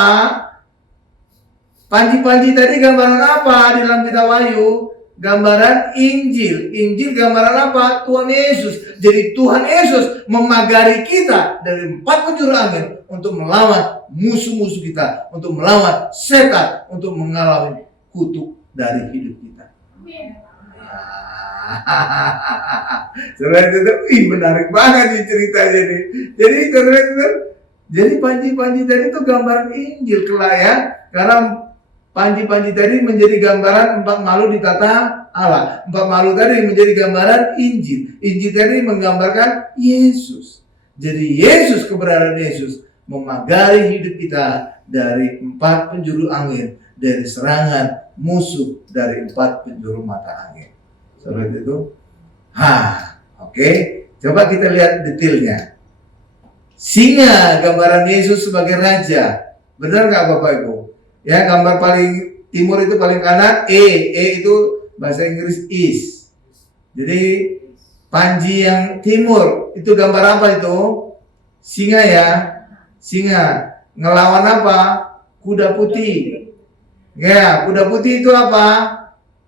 Panji-panji tadi gambaran apa di dalam kitab Wahyu? Gambaran Injil. Injil gambaran apa? Tuhan Yesus. Jadi Tuhan Yesus memagari kita dari 4 penjuru angin untuk melawan musuh-musuh kita, untuk melawan setan, untuk mengalami kutuk dari hidup kita. Saudara itu, menarik banget nih ceritanya nih. Jadi saudara itu, jadi panji-panji tadi itu gambaran Injil kelak ya, karena panji-panji tadi menjadi gambaran 4 makhluk di tata Allah. 4 makhluk tadi menjadi gambaran Injil. Injil tadi menggambarkan Yesus. Jadi Yesus, keberadaan Yesus memagari hidup kita dari 4 penjuru angin, dari serangan musuh dari 4 penjuru mata angin. Seperti itu. Oke. Coba kita lihat detailnya. Singa gambaran Yesus sebagai raja. Benar nggak Bapak Ibu? Ya, gambar paling timur itu paling kanan, E itu bahasa Inggris is. Jadi panji yang timur itu gambar apa itu? Singa ya. Singa ngelawan apa? Kuda putih. Ya, kuda putih itu apa?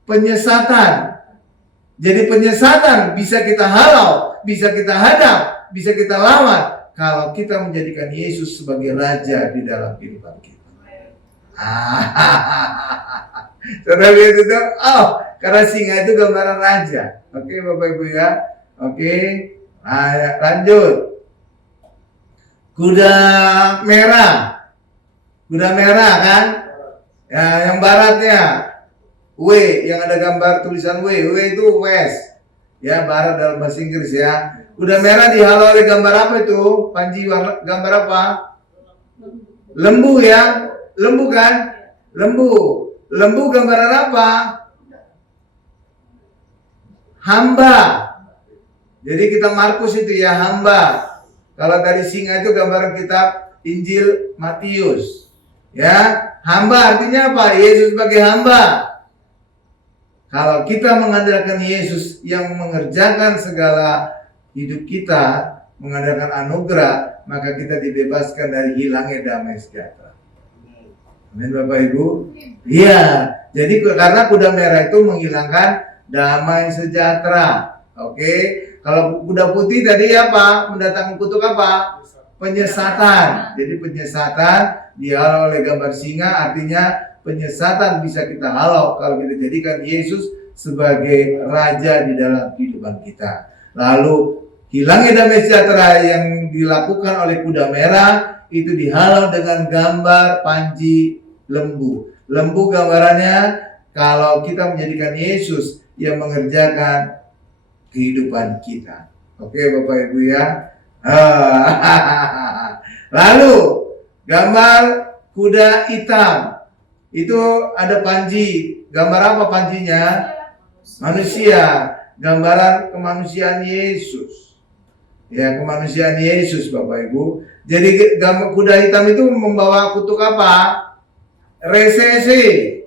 Penyesatan. Jadi penyesatan bisa kita halau, bisa kita hadap, bisa kita lawan kalau kita menjadikan Yesus sebagai raja di dalam kehidupan kita. Saudara lihat itu, karena singa itu gambaran raja. Oke, Bapak Ibu ya. Oke, lanjut. Kuda merah. Kuda merah kan? Ya, yang baratnya W, yang ada gambar tulisan W. W itu west. Ya, barat dalam bahasa Inggris ya. Kuda merah dihalau oleh gambar apa itu? Panji, gambar apa? Lembu ya. Lembu kan? Lembu. Lembu gambaran apa? Hamba. Jadi kita Markus itu ya, hamba. Kalau dari singa itu gambaran kitab Injil Matius. Ya, hamba artinya apa? Yesus sebagai hamba. Kalau kita mengandalkan Yesus yang mengerjakan segala hidup kita, mengandalkan anugerah, maka kita dibebaskan dari hilangnya damai sejahtera. Amin Bapak Ibu. Iya, jadi karena kuda merah itu menghilangkan damai sejahtera. Oke, kalau kuda putih tadi apa? Mendatangkan kutuk apa? Penyesatan. Jadi penyesatan dihalau oleh gambar singa, artinya penyesatan bisa kita halau kalau kita jadikan Yesus sebagai raja di dalam kehidupan kita. Lalu hilangnya damai sejahtera yang dilakukan oleh kuda merah itu dihalau dengan gambar panji lembu. Lembu gambarannya kalau kita menjadikan Yesus yang mengerjakan kehidupan kita. Oke Bapak Ibu ya. Lalu gambar kuda hitam. Itu ada panji. Gambar apa panjinya? Manusia. Gambaran kemanusiaan Yesus. Ya, kemanusiaan Yesus Bapak Ibu. Jadi gambar kuda hitam itu membawa kutuk apa? Resesi.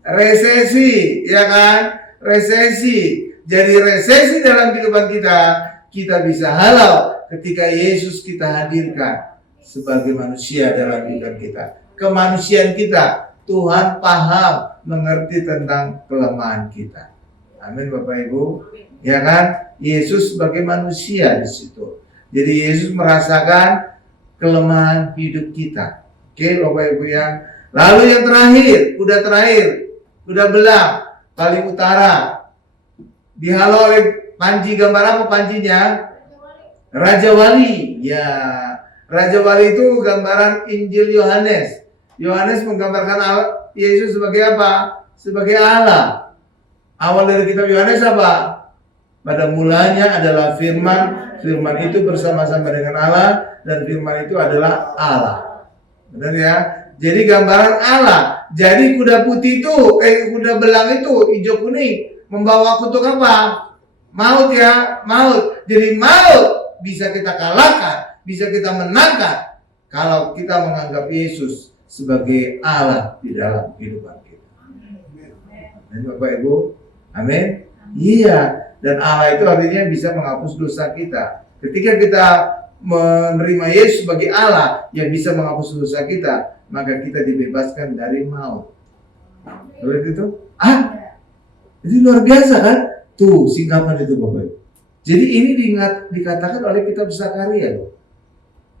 Resesi, ya kan? Resesi. Jadi resesi dalam kehidupan kita bisa halau ketika Yesus kita hadirkan sebagai manusia dalam kehidupan kita. Kemanusiaan kita, Tuhan paham, mengerti tentang kelemahan kita. Amin Bapak Ibu. Ya kan? Yesus sebagai manusia di situ. Jadi Yesus merasakan kelemahan hidup kita. Oke Bapak Ibu ya. Lalu yang terakhir, kuda belang paling utara. Dihalau oleh panji, gambar apa panjinya? Raja Wali. Ya, Raja Wali itu gambaran Injil Yohanes. Yohanes menggambarkan Yesus sebagai apa? Sebagai Allah. Awal dari kitab Yohanes apa? Pada mulanya adalah firman. Firman itu bersama-sama dengan Allah. Dan firman itu adalah Allah. Benar ya? Jadi gambaran Allah. Jadi kuda putih itu, kuda belang itu hijau kuning membawa kutuk apa? Maut ya, maut. Jadi maut bisa kita kalahkan, bisa kita menangkan kalau kita menganggap Yesus sebagai Allah di dalam kehidupan kita. Amin Bapak Ibu. Amin. Iya. Dan Allah itu artinya bisa menghapus dosa kita. Ketika kita menerima Yesus sebagai Allah yang bisa menghapus dosa kita, maka kita dibebaskan dari maut. Lihat itu? Itu luar biasa kan? Tuh singkapan itu Bapak Ibu. Jadi ini dikatakan oleh kitab Zakaria loh.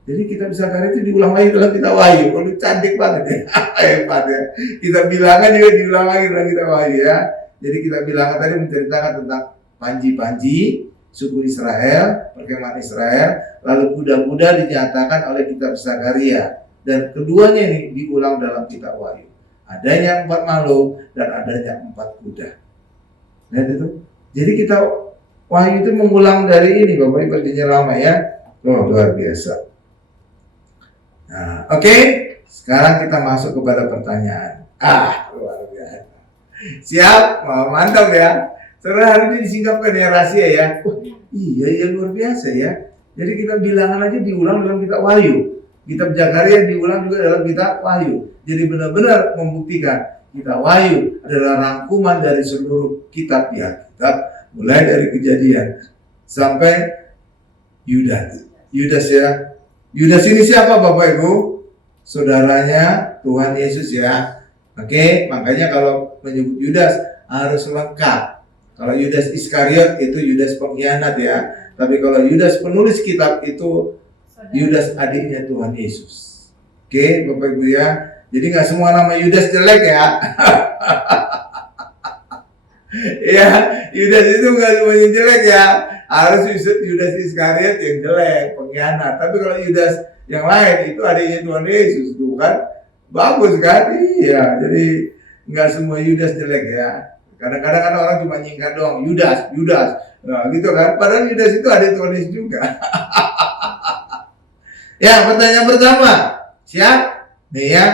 Jadi kitab Zakaria itu diulang lagi dalam kitab Wahyu. Oh, cantik banget ya. Hebat ya. Kita bilangan juga diulang lagi dalam kitab Wahyu ya. Jadi kita bilangan tadi menceritakan tentang panji-panji suku Israel, perkemahan Israel, lalu kuda-kuda dinyatakan oleh kitab Zakaria. Dan keduanya ini diulang dalam kitab Wahyu. Adanya 4 makhluk dan adanya 4 kuda. Lihat itu. Jadi kita Wahyu itu mengulang dari ini Bapak Ibu, perjanjian lama ya. Oh, luar biasa. Nah, oke. Sekarang kita masuk kepada pertanyaan. Luar biasa. Siap? Mantap ya. Saudara, hari ini disingkapkan ya rahasia ya. Iya luar biasa ya. Jadi kita bilangan aja diulang dalam kitab Wahyu. Kitab Zakaria diulang juga dalam kitab Wahyu. Jadi benar-benar membuktikan kitab Wahyu adalah rangkuman dari seluruh kitab di Alkitab, mulai dari Kejadian sampai Yudas. Yudas ya. Yudas ini siapa Bapak Ibu? Saudaranya Tuhan Yesus ya. Oke, makanya kalau menyebut Yudas harus lengkap. Kalau Yudas Iskariot itu Yudas pengkhianat ya. Tapi kalau Yudas penulis kitab itu Yudas adiknya Tuhan Yesus. Oke, Bapak Ibu ya. Jadi nggak semua nama Yudas jelek ya. Ya, Yudas itu nggak semuanya jelek ya. Harus Yudas Iskariot yang jelek, pengkhianat. Tapi kalau Yudas yang lain itu adiknya Tuhan Yesus, tuh kan? Bagus kan? Iya, jadi nggak semua Yudas jelek ya. Kadang-kadang kan orang cuma nyingkat doang, Yudas. Nah, gitu kan. Padahal Yudas itu ada tulis juga. Ya, pertanyaan pertama. Siap? Nih ya.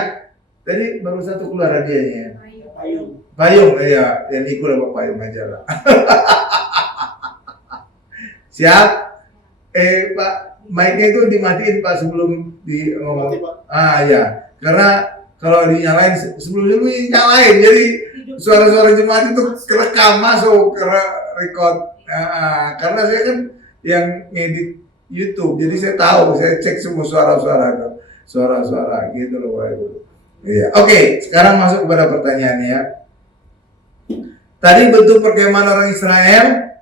Tadi baru satu keluar hadiahnya. Payung, ya. Yang ikut apa payung aja lah. Siap? Pak, mic-nya itu dimatiin Pak sebelum di ngomong. Ya. Karena kalau dinyalain sebelum nyalain, jadi suara-suara jemaat itu kerekam masuk ke record. Karena saya kan yang ngedit YouTube, jadi saya tahu, saya cek semua suara-suara gitu loh Pak Ibu. Iya. Oke, sekarang masuk kepada pertanyaannya ya. Tadi bentuk perkemahan orang Israel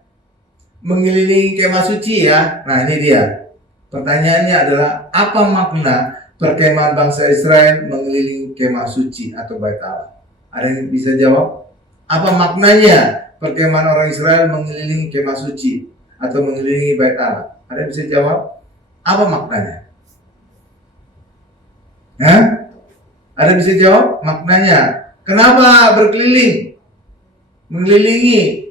mengelilingi kemah suci ya. Nah ini dia. Pertanyaannya adalah apa makna perkemahan bangsa Israel mengelilingi kemah suci atau bait Allah? Ada yang bisa jawab? Apa maknanya perkemahan orang Israel mengelilingi kemah suci atau mengelilingi bait Allah? Ada yang bisa jawab? Apa maknanya? Hah? Ada yang bisa jawab? Maknanya? Kenapa berkeliling? Mengelilingi?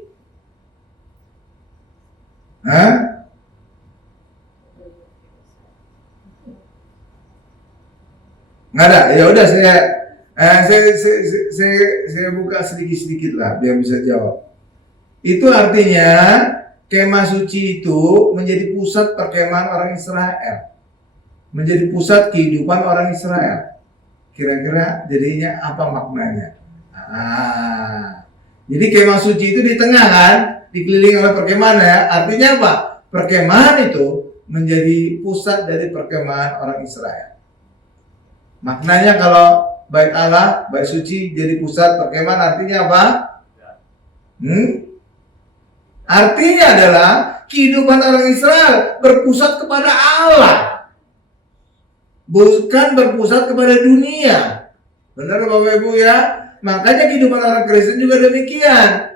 Hah? Nggak ada. Ya udah saya buka sedikit lah biar bisa jawab. Itu artinya kemah suci itu menjadi pusat perkemahan orang Israel, menjadi pusat kehidupan orang Israel. Kira-kira jadinya apa maknanya? Jadi kemah suci itu di tengah kan, dikelilingi oleh perkemahan ya. Artinya apa? Perkemahan itu menjadi pusat dari perkemahan orang Israel. Maknanya kalau bait Allah, bait suci jadi pusat perkemahan artinya apa? Artinya adalah kehidupan orang Israel berpusat kepada Allah, bukan berpusat kepada dunia. Benar Bapak Ibu ya? Makanya kehidupan orang Kristen juga demikian.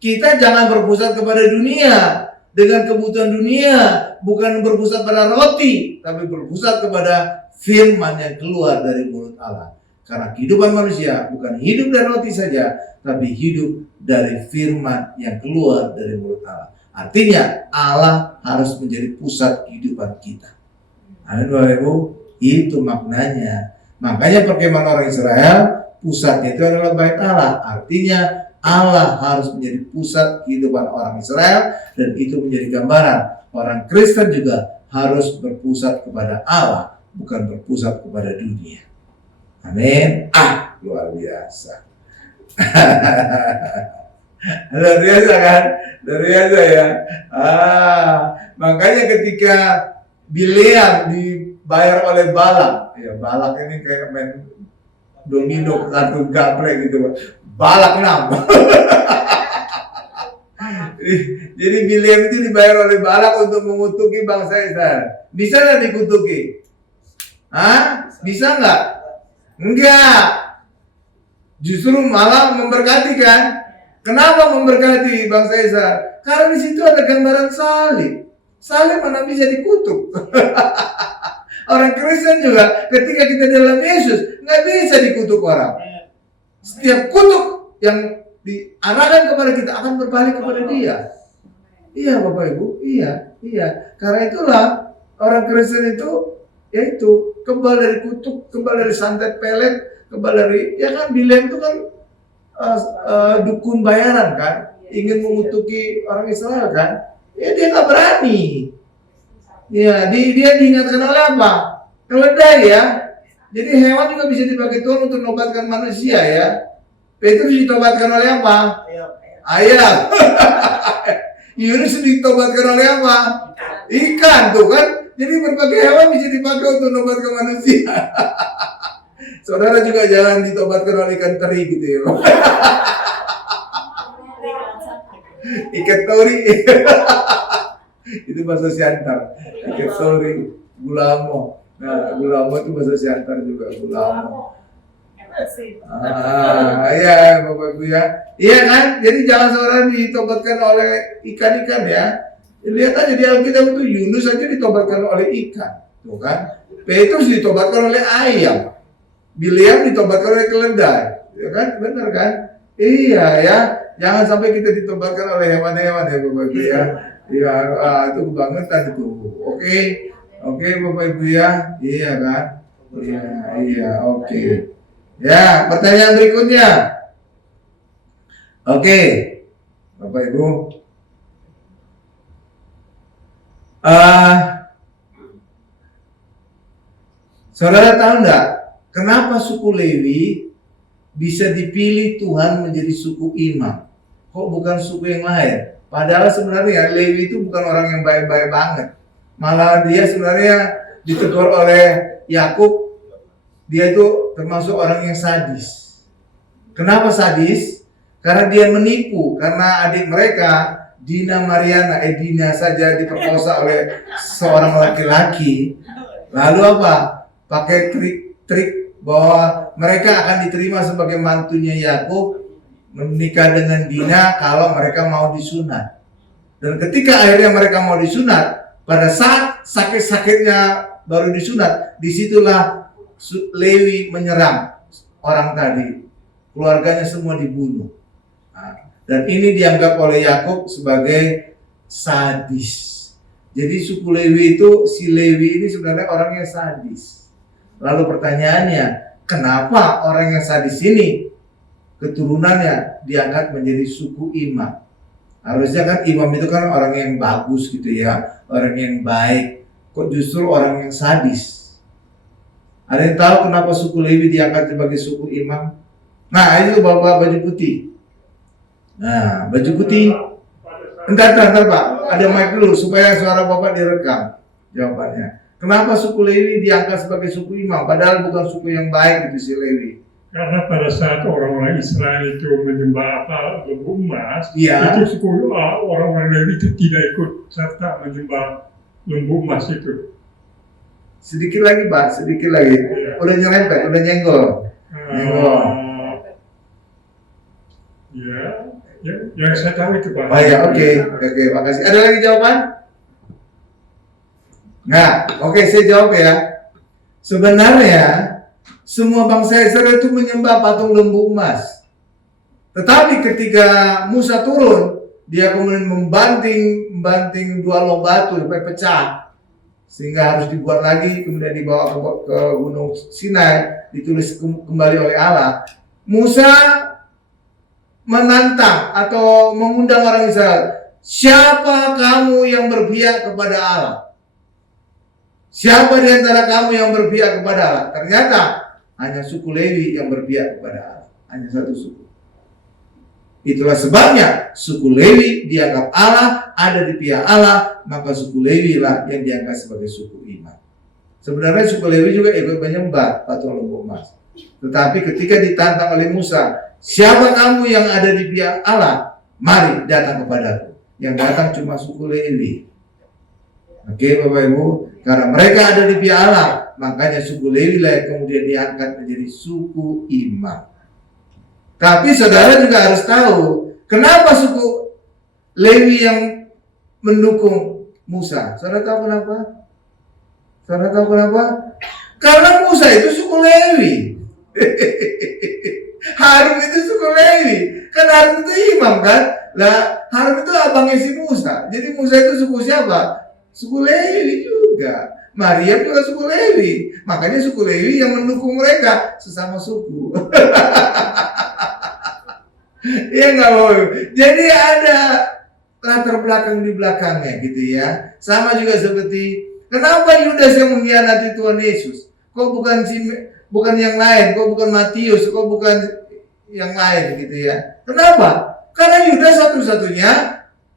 Kita jangan berpusat kepada dunia dengan kebutuhan dunia, bukan berpusat pada roti, tapi berpusat kepada firman yang keluar dari mulut Allah. Karena kehidupan manusia bukan hidup dari roti saja, tapi hidup dari firman yang keluar dari mulut Allah. Artinya Allah harus menjadi pusat kehidupan kita. Amin Bapak Ibu, itu maknanya. Makanya perkemahan orang Israel pusatnya itu adalah bait Allah. Artinya Allah harus menjadi pusat kehidupan orang Israel, dan itu menjadi gambaran orang Kristen juga harus berpusat kepada Allah, bukan berpusat kepada dunia. Amin. Luar biasa. Luar biasa kan? Luar biasa ya. Makanya ketika Bileam dibayar oleh Balak, ya Balak ini kayak main domino satu gaplek gitu, Balak 6. Jadi Bileam itu dibayar oleh Balak untuk mengutuki bangsa Israel. Bisa nggak dikutuki? Bisa nggak? Enggak. Justru malah memberkati kan? Kenapa memberkati bangsa Israel? Karena di situ ada gambaran salib. Salib mana bisa dikutuk? Orang Kristen juga ketika kita dalam Yesus nggak bisa dikutuk orang. Setiap kutuk yang diarahkan kepada kita akan berbalik kepada dia. Iya Bapak Ibu, iya. Karena itulah orang Kristen itu yaitu kebal dari kutuk, kebal dari santet pelet, kebal dari ya kan Bileam itu kan dukun bayaran kan, ingin mengutuki orang Israel kan, ya dia nggak berani. Ya dia diingatkan oleh apa? Keledai ya. Jadi hewan juga bisa dipakai Tuhan untuk menobatkan manusia ya. Petrus ditobatkan oleh apa? Ayam. Yunus ditobatkan oleh apa? Ikan tuh kan. Jadi berbagai hewan bisa dipakai untuk menobatkan manusia. Saudara juga jangan ditobatkan oleh ikan teri gitu ya. Ikan tori. Itu bahasa Siantar. Ikan tori, gulamo. Nah, gulamo itu bahasa Siantar juga, gulamo. Iya Bapak Ibu ya. Iya kan? Jadi jangan saudara ditobatkan oleh ikan-ikan ya. Lihat aja di Alkitab itu Yunus aja ditobatkan oleh ikan, tuh kan? Petrus ditobatkan oleh ayam. Bileam ditobatkan oleh keledai, ya kan? Benar kan? Iya ya, jangan sampai kita ditobatkan oleh hewan-hewan ya Bapak Ibu ya. Iya, itu kebangetan itu. Oke Bapak Ibu ya, iya kan? Iya, oke. Ya, pertanyaan berikutnya. Oke, Bapak Ibu. Saudara tahu enggak kenapa suku Lewi bisa dipilih Tuhan menjadi suku imam? Kok bukan suku yang lain? Padahal sebenarnya Lewi itu bukan orang yang baik-baik banget. Malah dia sebenarnya ditegur oleh Yakub. Dia itu termasuk orang yang sadis. Kenapa sadis? Karena dia menipu. Karena adik mereka Dina saja diperkosa oleh seorang laki-laki. Lalu apa? Pakai trik bahwa mereka akan diterima sebagai mantunya Yakub, menikah dengan Dina kalau mereka mau disunat. Dan ketika akhirnya mereka mau disunat, pada saat sakit-sakitnya baru disunat, disitulah Lewi menyerang orang tadi. Keluarganya semua dibunuh. Dan ini dianggap oleh Yakub sebagai sadis. Jadi suku Lewi itu, si Lewi ini sebenarnya orang yang sadis. Lalu pertanyaannya, kenapa orang yang sadis ini keturunannya diangkat menjadi suku imam? Harusnya kan imam itu kan orang yang bagus gitu ya, orang yang baik. Kok justru orang yang sadis? Ada yang tahu kenapa suku Lewi diangkat sebagai suku imam? Nah, itu bapak baju putih. Nah, baju putih. Entar Pak, ada mic dulu supaya suara bapak direkam. Jawabannya. Kenapa suku Lewi diangkat sebagai suku imam? Padahal bukan suku yang baik itu si Lewi. Karena pada saat orang-orang Israel itu menyembah lembu emas, Iya. itu suku orang-orang Lewi itu tidak ikut serta menyembah lembu emas itu. Sedikit lagi Pak, sedikit lagi. Iya. Udah nyerempet, udah nyenggol. Nyenggol. Yang saya tahu itu Pak. Oh ya, oke, makasih. Ada lagi jawaban? Nggak, oke, saya jawab ya. Sebenarnya semua bangsa Israel itu menyembah patung lembu emas. Tetapi ketika Musa turun, dia kemudian membanting dua loh batu sampai pecah, sehingga harus dibuat lagi, kemudian dibawa ke Gunung Sinai, ditulis kembali oleh Allah. Musa menantang atau mengundang orang Israel, siapa kamu yang berpihak kepada Allah? Siapa di antara kamu yang berpihak kepada Allah? Ternyata hanya suku Lewi yang berpihak kepada Allah. Hanya satu suku. Itulah sebabnya suku Lewi dianggap Allah, ada di pihak Allah, maka suku Lewi lah yang dianggap sebagai suku imam. Sebenarnya suku Lewi juga ikut menyembah patung lembu emas. Tetapi ketika ditantang oleh Musa, siapa kamu yang ada di pihak Allah? Mari datang kepadaku. Yang datang cuma suku Lewi. Oke Bapak Ibu, karena mereka ada di pihak Allah, makanya suku Lewi lah yang kemudian diangkat menjadi suku imam. Tapi saudara juga harus tahu, kenapa suku Lewi yang mendukung Musa? Saudara tahu kenapa? Saudara tahu kenapa? Karena Musa itu suku Lewi. Harun itu suku Lewi. Kan Harun itu imam kan? Lah Harun itu abangnya si Musa. Jadi Musa itu suku siapa? Suku Lewi juga. Maryam juga suku Lewi. Makanya suku Lewi yang mendukung mereka sesama suku. Iya nggak mau. Jadi ada latar belakang di belakangnya gitu ya. Sama juga seperti kenapa Yudas yang mengkhianati Tuhan Yesus? Kok bukan yang lain? Kok bukan Matius? Kok bukan yang lain gitu ya? Kenapa? Karena Yudas satu-satunya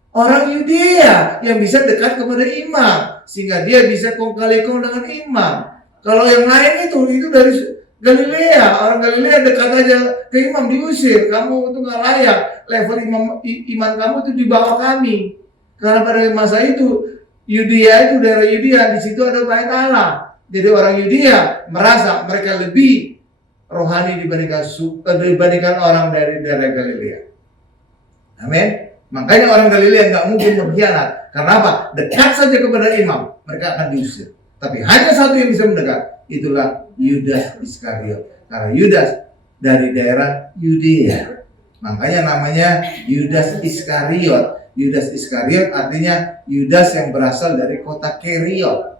orang Yudea yang bisa dekat kepada imam, sehingga dia bisa kong kali kong dengan imam. Kalau yang lain itu dari Galilea, orang Galilea dekat aja ke imam diusir. Kamu itu nggak layak, level iman kamu itu di bawah kami. Karena pada masa itu Yudea itu daerah Yudea, di situ ada bait Allah. Jadi orang Yudea merasa mereka lebih rohani dibandingkan orang dari daerah Galilea. Amin. Makanya orang Galilea nggak mungkin berkhianat. Karena apa? Dekat saja kepada imam, mereka akan diusir. Tapi hanya satu yang bisa mendekat, itulah Yudas Iskariot. Karena Yudas dari daerah Yudea. Makanya namanya Yudas Iskariot. Yudas Iskariot artinya Yudas yang berasal dari kota Keriot.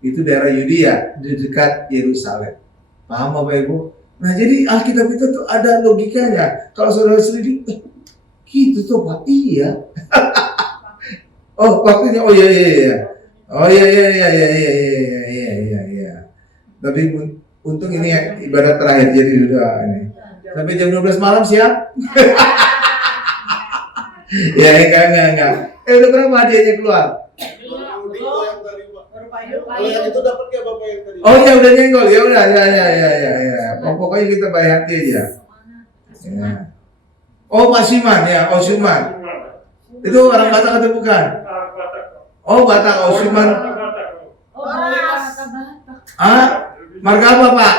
Itu daerah Yudea di dekat Yerusalem. Paham Bapak Ibu? Nah jadi Alkitab itu tuh ada logikanya. Kalau saudara selidik, gitu tuh Pak, iya. Oh waktunya, oh iya. Oh iya. Tapi untung ini ibadah terakhir jadi udah ini. Sampai jam 12 malam siap? Ya enggak. Udah berapa hadiahnya keluar? Kalau yang itu dapat ya Bapak yang tadi. Oh ya udah nyenggol, ya udah, ya. Pokoknya kita bayar hati aja. Ya. Oh Pak Siman ya, oh Siman. Itu orang Batak atau bukan? Oh Batak, oh Siman. Ah, marga apa Pak?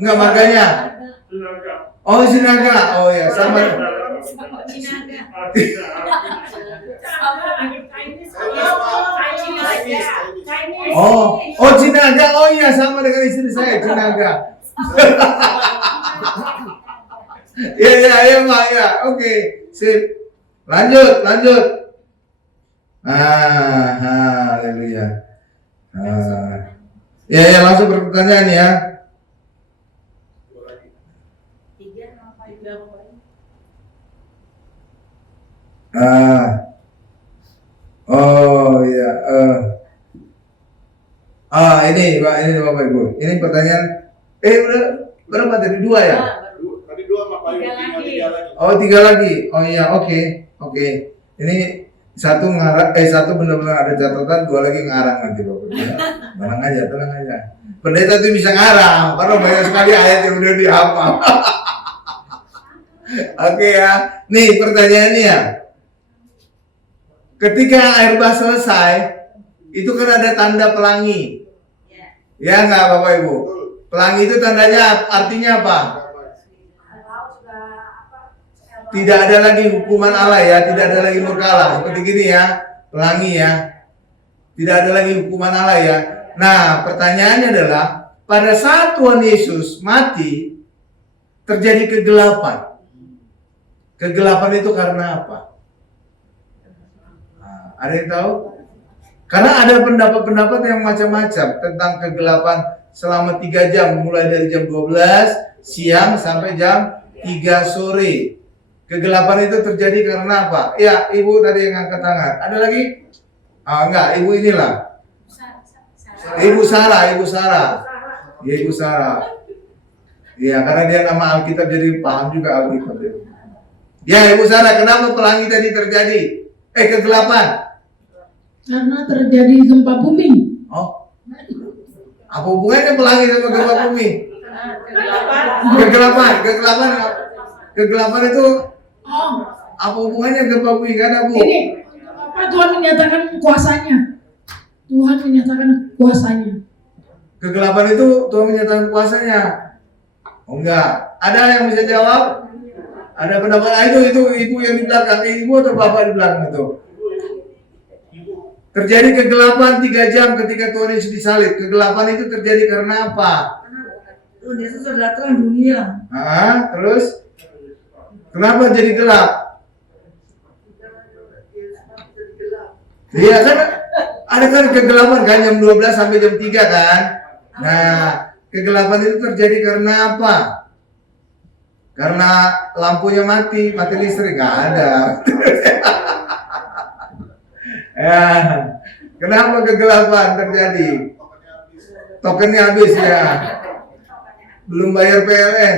Enggak marganya. Oh Sinaga, oh ya sama. Oh Cinaga, oh iya sama dengan istri saya Cinaga. Ya Pak ya, oke, sip. Lanjut. Haleluya. Ya langsung pertanyaan ya. Oh ya. Ini Pak, ini Bapak Ibu. Ini pertanyaan. Udah berapa tadi? 2 ya? Tadi 2 sama Pak Yu, 3 lagi. Oh 3 lagi. Oh iya, oke. Ini satu benar-benar ada catatan, 2 lagi ngarang nanti Bapak Ibu. Tenang aja. Pendeta itu bisa ngarang, karena banyak sekali ayat yang udah dihafal. Oke ya. Nih pertanyaannya. Ketika air bah selesai, itu kan ada tanda pelangi. Ya nggak Bapak Ibu? Pelangi itu tandanya artinya apa? Tidak ada lagi hukuman Allah ya, tidak ada lagi murka Allah. Seperti gini ya, pelangi ya. Tidak ada lagi hukuman Allah ya. Nah, pertanyaannya adalah pada saat Tuhan Yesus mati terjadi kegelapan. Kegelapan itu karena apa? Nah, ada yang tahu? Karena ada pendapat-pendapat yang macam-macam tentang kegelapan selama 3 jam, mulai dari jam 12 siang sampai jam 3 sore. Kegelapan itu terjadi karena apa? Ya, Ibu tadi yang angkat tangan. Ada lagi? Enggak, Ibu inilah. Ibu Sarah. Ya, Ibu Sarah. Iya, karena dia nama Alkitab jadi paham juga Alkitab. Ya, Ibu Sarah, kenapa pelangi tadi terjadi? Kegelapan. Karena terjadi gempa bumi. Oh, apa hubungannya pelangi sama gempa bumi? Kegelapan itu apa hubungannya gempa bumi? Kan ada Bu? Ini apa Tuhan menyatakan kuasanya? Tuhan menyatakan kuasanya. Kegelapan itu Tuhan menyatakan kuasanya. Oh enggak. Ada yang bisa jawab? Ada pendapat itu yang di belakang, Ibu atau Bapak di belakang itu? Terjadi kegelapan 3 jam ketika Tuhan Yesus disalib. Kegelapan itu terjadi karena apa? Tuhan Yesus adalah terang dunia. Terus? Kenapa jadi gelap? Iya kan? Ada kan kegelapan kan jam 12 sampai jam 3 kan? Nah, kegelapan itu terjadi karena apa? Karena lampunya mati listrik, nggak ada. Ya, kenapa kegelapan terjadi? Tokennya habis ya, belum bayar PLN.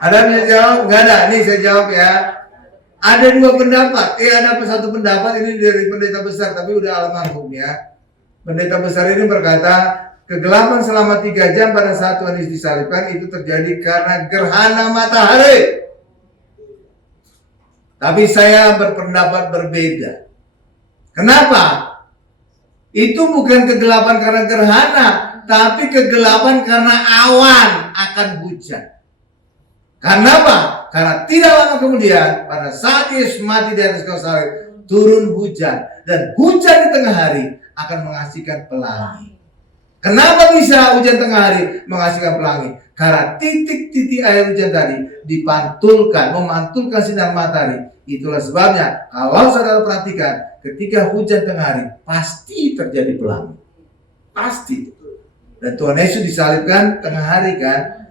Ada yang bisa jawab? Nggak ada. Nih saya jawab ya. Ada 2 pendapat. Ada satu pendapat ini dari pendeta besar, tapi udah almarhum ya. Pendeta besar ini berkata, kegelapan selama 3 jam pada saat Tuhan Yesus disalibkan itu terjadi karena gerhana matahari. Tapi saya berpendapat berbeda. Kenapa? Itu bukan kegelapan karena gerhana, tapi kegelapan karena awan akan hujan. Karena apa? Karena tidak lama kemudian pada saat Yesus mati di atas kayu salib turun hujan, dan hujan di tengah hari akan menghasilkan pelangi. Kenapa bisa hujan tengah hari menghasilkan pelangi? Karena titik-titik air hujan tadi dipantulkan, memantulkan sinar matahari. Itulah sebabnya kalau saudara perhatikan, ketika hujan tengah hari pasti terjadi pelangi. Pasti. Dan Tuhan Yesus disalibkan tengah hari kan,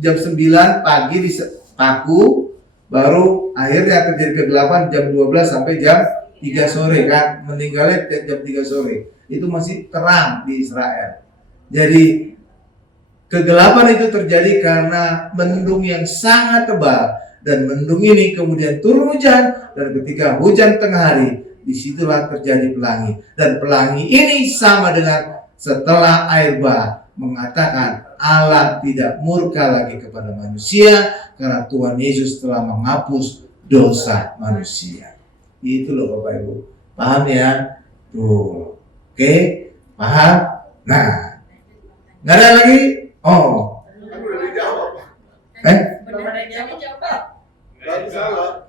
jam 9 pagi di paku, baru akhirnya terjadi kegelapan jam 12 sampai jam 3 sore kan, meninggalnya jam 3 sore. Itu masih terang di Israel. Jadi kegelapan itu terjadi karena mendung yang sangat tebal, dan mendung ini kemudian turun hujan, dan ketika hujan tengah hari disitulah terjadi pelangi. Dan pelangi ini sama dengan setelah air bah mengatakan Allah tidak murka lagi kepada manusia karena Tuhan Yesus telah menghapus dosa manusia. Itu loh Bapak Ibu. Paham ya? Tuh. Oke, paham? Nah, nggak ada lagi? Oh,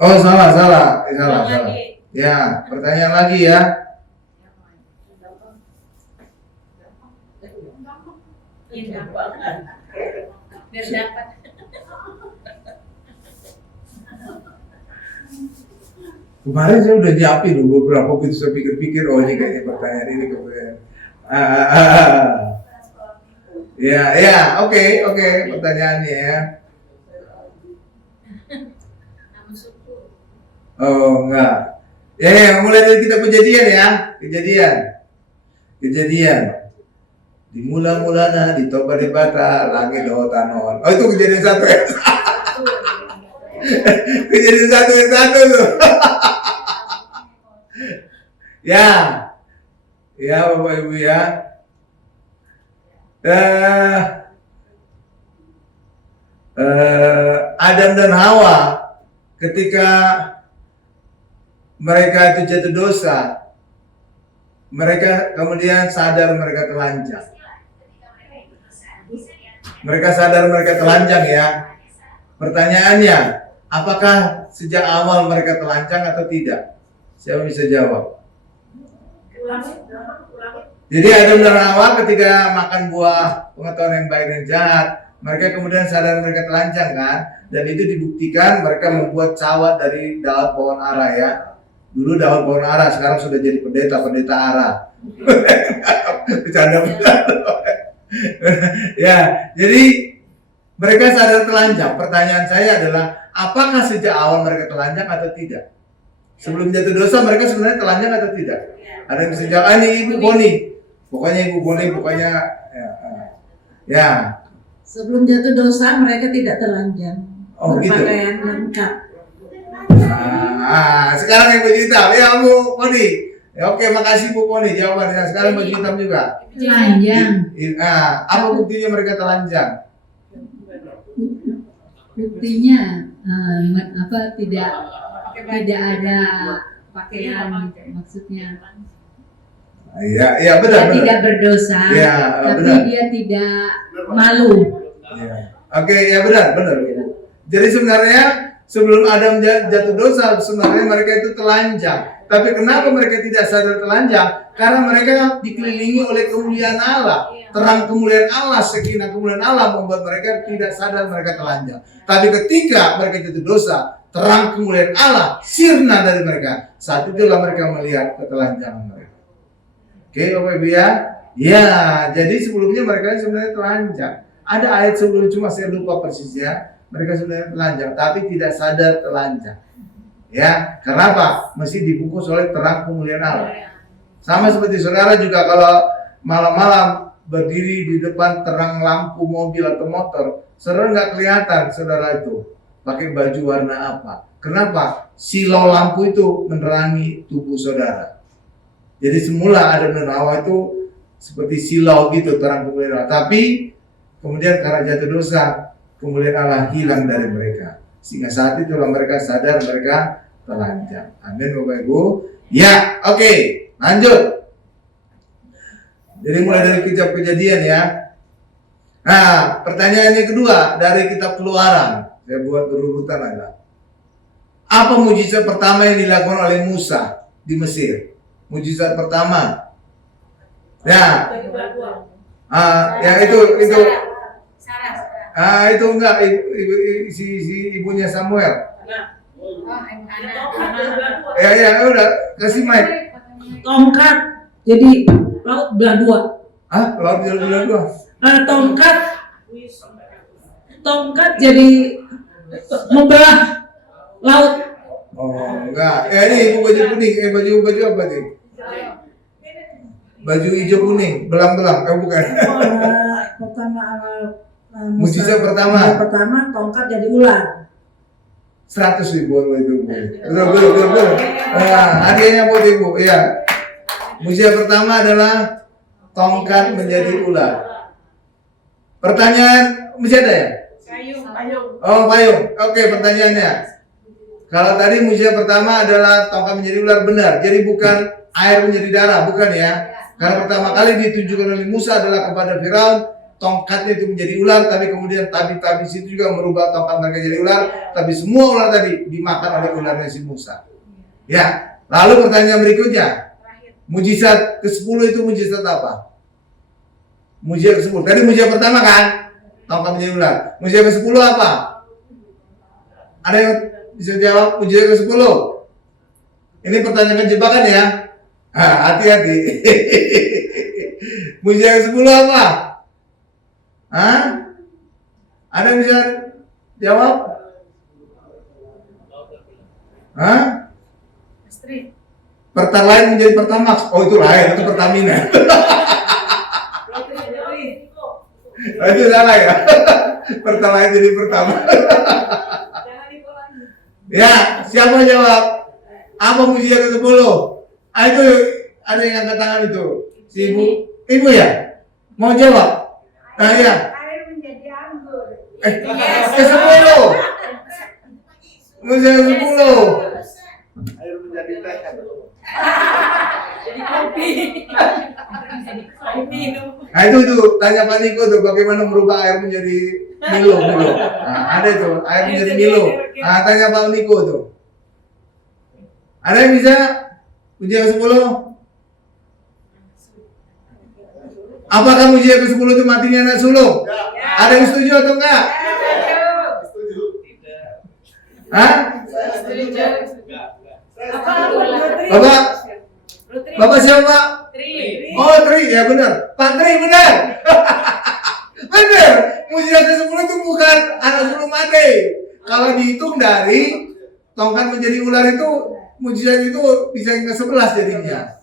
oh salah. Ya, pertanyaan lagi ya. Biar dapat. Kemarin saya udah nyiapin beberapa, begitu saya pikir-pikir, oh ini kayaknya pertanyaan ini kemudian. Ya, oke, pertanyaannya ya. Oh enggak. Ya, mulai dari kita kejadian ya, kejadian. Dimula-mulana di toba di bata langit doa tanon. Oh itu kejadian 1 ya. Kejadian 1 tuh. Ya Bapak Ibu ya. Adam dan Hawa ketika mereka itu jatuh dosa, mereka kemudian sadar mereka telanjang. Mereka sadar mereka telanjang ya. Pertanyaannya, apakah sejak awal mereka telanjang atau tidak? Siapa bisa jawab? Jadi Adam dan Hawa ketika makan buah pengetahuan yang baik dan jahat, mereka kemudian sadar mereka telanjang kan? Dan itu dibuktikan mereka membuat cawat dari daun pohon ara ya. Dulu daun pohon ara, sekarang sudah jadi pendeta ara. Bercanda. Ya, jadi mereka sadar telanjang. Pertanyaan saya adalah, apakah sejak awal mereka telanjang atau tidak? Sebelum jatuh dosa mereka sebenarnya telanjang atau tidak? Ada yang bisa jawab, ini Ibu Boni. Pokoknya Ibu Boni, ya. Sebelum jatuh dosa mereka tidak telanjang. Oh gitu. Berpakaian lengkap. Sekarang yang baju hitam, ya Bu Boni. Ya, oke, makasih Bu Boni jawabannya. Sekarang baju hitam juga. Telanjang. Apa buktinya mereka telanjang? Buktinya tidak ada pakaian gitu maksudnya. Iya benar. Dia tidak berdosa, ya, tapi benar. dia tidak malu. Ya. Oke, ya benar. Jadi sebenarnya sebelum Adam jatuh dosa, sebenarnya mereka itu telanjang. Tapi kenapa mereka tidak sadar telanjang? Karena mereka dikelilingi oleh kemuliaan Allah. Terang kemuliaan Allah, sakinah kemuliaan Allah membuat mereka tidak sadar mereka telanjang. Tapi ketika mereka jatuh dosa, terang kemuliaan Allah sirna dari mereka. Saat itulah mereka melihat ketelanjangan mereka. Oke, Bapak Ibu ya. Ya, jadi sebelumnya mereka sebenarnya telanjang. Ada ayat sebelum, cuma saya lupa persisnya. Mereka sebenarnya telanjang, tapi tidak sadar telanjang. Ya, kenapa? Mesti dibungkus oleh terang kemuliaan Allah. Sama seperti saudara juga kalau malam-malam berdiri di depan terang lampu mobil atau motor, saudara nggak kelihatan saudara itu pakai baju warna apa. Kenapa? Silau lampu itu menerangi tubuh saudara. Jadi semula Adam dan Hawa itu seperti silau gitu terang kemuliaan Allah. Tapi kemudian karena jatuh dosa, kemuliaan Allah hilang dari mereka. Sehingga saat itulah mereka sadar mereka telanjang. Amin Bapak Ibu. Ya, oke. Lanjut. Jadi mulai dari kitab Kejadian ya. Nah, pertanyaannya kedua dari kitab Keluaran. Saya buat berurutan aja. Apa mujizat pertama yang dilakukan oleh Musa di Mesir? Mujizat pertama. Ya. Ya itu. Sarah. Itu enggak si ibunya Samuel. Oh, anak. Ya udah kasih mic. Tongkat jadi laut belah dua. Laut jalan dua. Tongkat jadi membelah laut. Oh, enggak. Ini ibu baju kuning. Baju apa nih? Baju hijau kuning, belang-belang. Bukan. Pertama awal Mujizat pertama. pertama tongkat jadi ular. 100 ribu itu. Betul. Hadiahnya buat ibu. Iya. Mujizat pertama adalah tongkat menjadi ular. Pertanyaan masih ada ya? Payung. Oh, payung. Oke, pertanyaannya. Kalau tadi mujizat pertama adalah tongkat menjadi ular, benar. Jadi bukan air menjadi darah, bukan ya? Karena pertama kali ditunjukkan oleh Musa adalah kepada Firaun, tongkatnya itu menjadi ular, tapi kemudian tabit-tabit itu juga merubah tongkat mereka jadi ular, tapi semua ular tadi dimakan oleh ularnya si Musa. Ya, lalu pertanyaan berikutnya. Mujizat ke-10 itu mujizat apa? Mujizat ke-10. Tadi mujizat pertama kan? Tongkat menjadi ular. Mujizat ke-10 apa? Ada yang bisa jawab mujizat ke-10? Ini pertanyaan jebakan ya. Hati-hati. Mujizat ke-10 apa? Ada yang bisa jawab? Istri. Pertalite menjadi Pertamax. Oh, itu lain, itu Pertamina. Itu salah ya. Pertalite jadi Pertamax. Ya, siapa jawab? Apa mujizat ke-10? Itu ada yang angkat tangan itu. Si ibu. Ibu ya? Mau jawab? Ya. Air menjadi anggur. Ke-10. Mujizat ke-10. Air menjadi teh. Jadi kopi. Minum. Nah itu tanya Pak Niko tuh bagaimana merubah air menjadi Milo. Ada itu air menjadi Milo. Tanya Pak Niko tuh. Ada yang bisa mujizat ke-10? Apakah mujizat ke-10 itu matinya anak sulung? Ada yang setuju atau enggak? Bapak siapa Pak? Oh, Tri, ya benar. Pak Tri, benar. Benar. Mujizat ke-10 itu bukan anak sulung mati. Kalau dihitung dari tongkat menjadi ular itu, mujizat itu bisa yang ke-11 jadinya.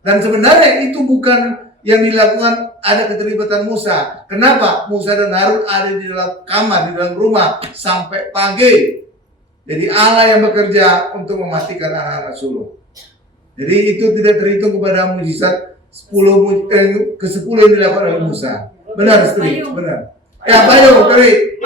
Dan sebenarnya itu bukan yang dilakukan, ada keterlibatan Musa. Kenapa? Musa dan Harun ada di dalam kamar, di dalam rumah sampai pagi. Jadi Allah yang bekerja untuk mematikan anak-anak sulung. Jadi itu tidak terhitung kepada mujizat ke-10 yang dilakukan oleh Musa. Benar, istri, benar. Ya, payung, Tri.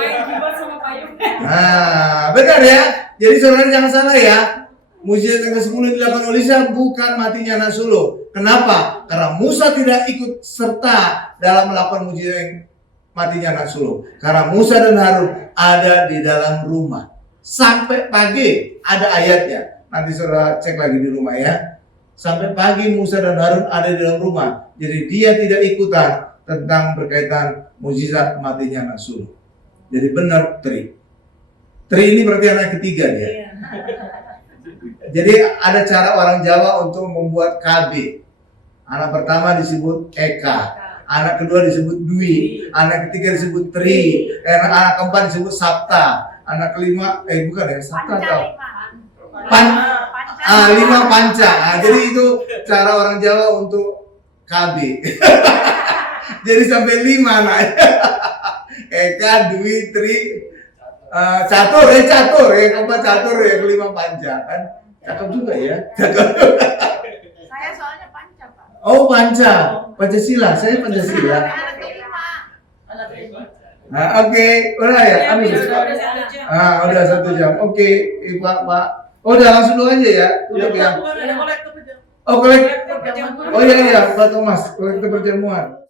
Benar ya. Jadi saudara jangan salah ya. Mujizat yang ke-10 yang dilakukan oleh Musa bukan matinya anak sulung. Kenapa? Karena Musa tidak ikut serta dalam melakukan mujizat yang matinya anak sulung. Karena Musa dan Harun ada di dalam rumah. Sampai pagi ada ayatnya. Nanti saudara cek lagi di rumah ya. Sampai pagi Musa dan Harun ada di dalam rumah. Jadi dia tidak ikutan tentang berkaitan mujizat matinya anak sulung. Jadi benar Tri. Tri ini berarti anak ketiga dia. Jadi ada cara orang Jawa untuk membuat KB. Anak pertama disebut Eka, anak kedua disebut Dwi, anak ketiga disebut Tri, anak keempat disebut Sabta, anak kelima bukan ya Sabta atau lima Panca. Jadi itu cara orang Jawa untuk KB. Jadi sampai 5 anak. Eka, Dwi, Tri, catur, yang keempat catur, yang kelima Panca kan. Cakep juga ya. Saya soalnya Panca, Pak. Oh, Panca. Pancasila, saya Pancasila. Anak kelima. Oke, udah ya. Amin. Udah 1 jam. Oke, Pak. Oh, udah langsung dulu aja ya. Tutup ya. Oh, kolektor. Oh iya, Pak Thomas, kolektor perjamuan.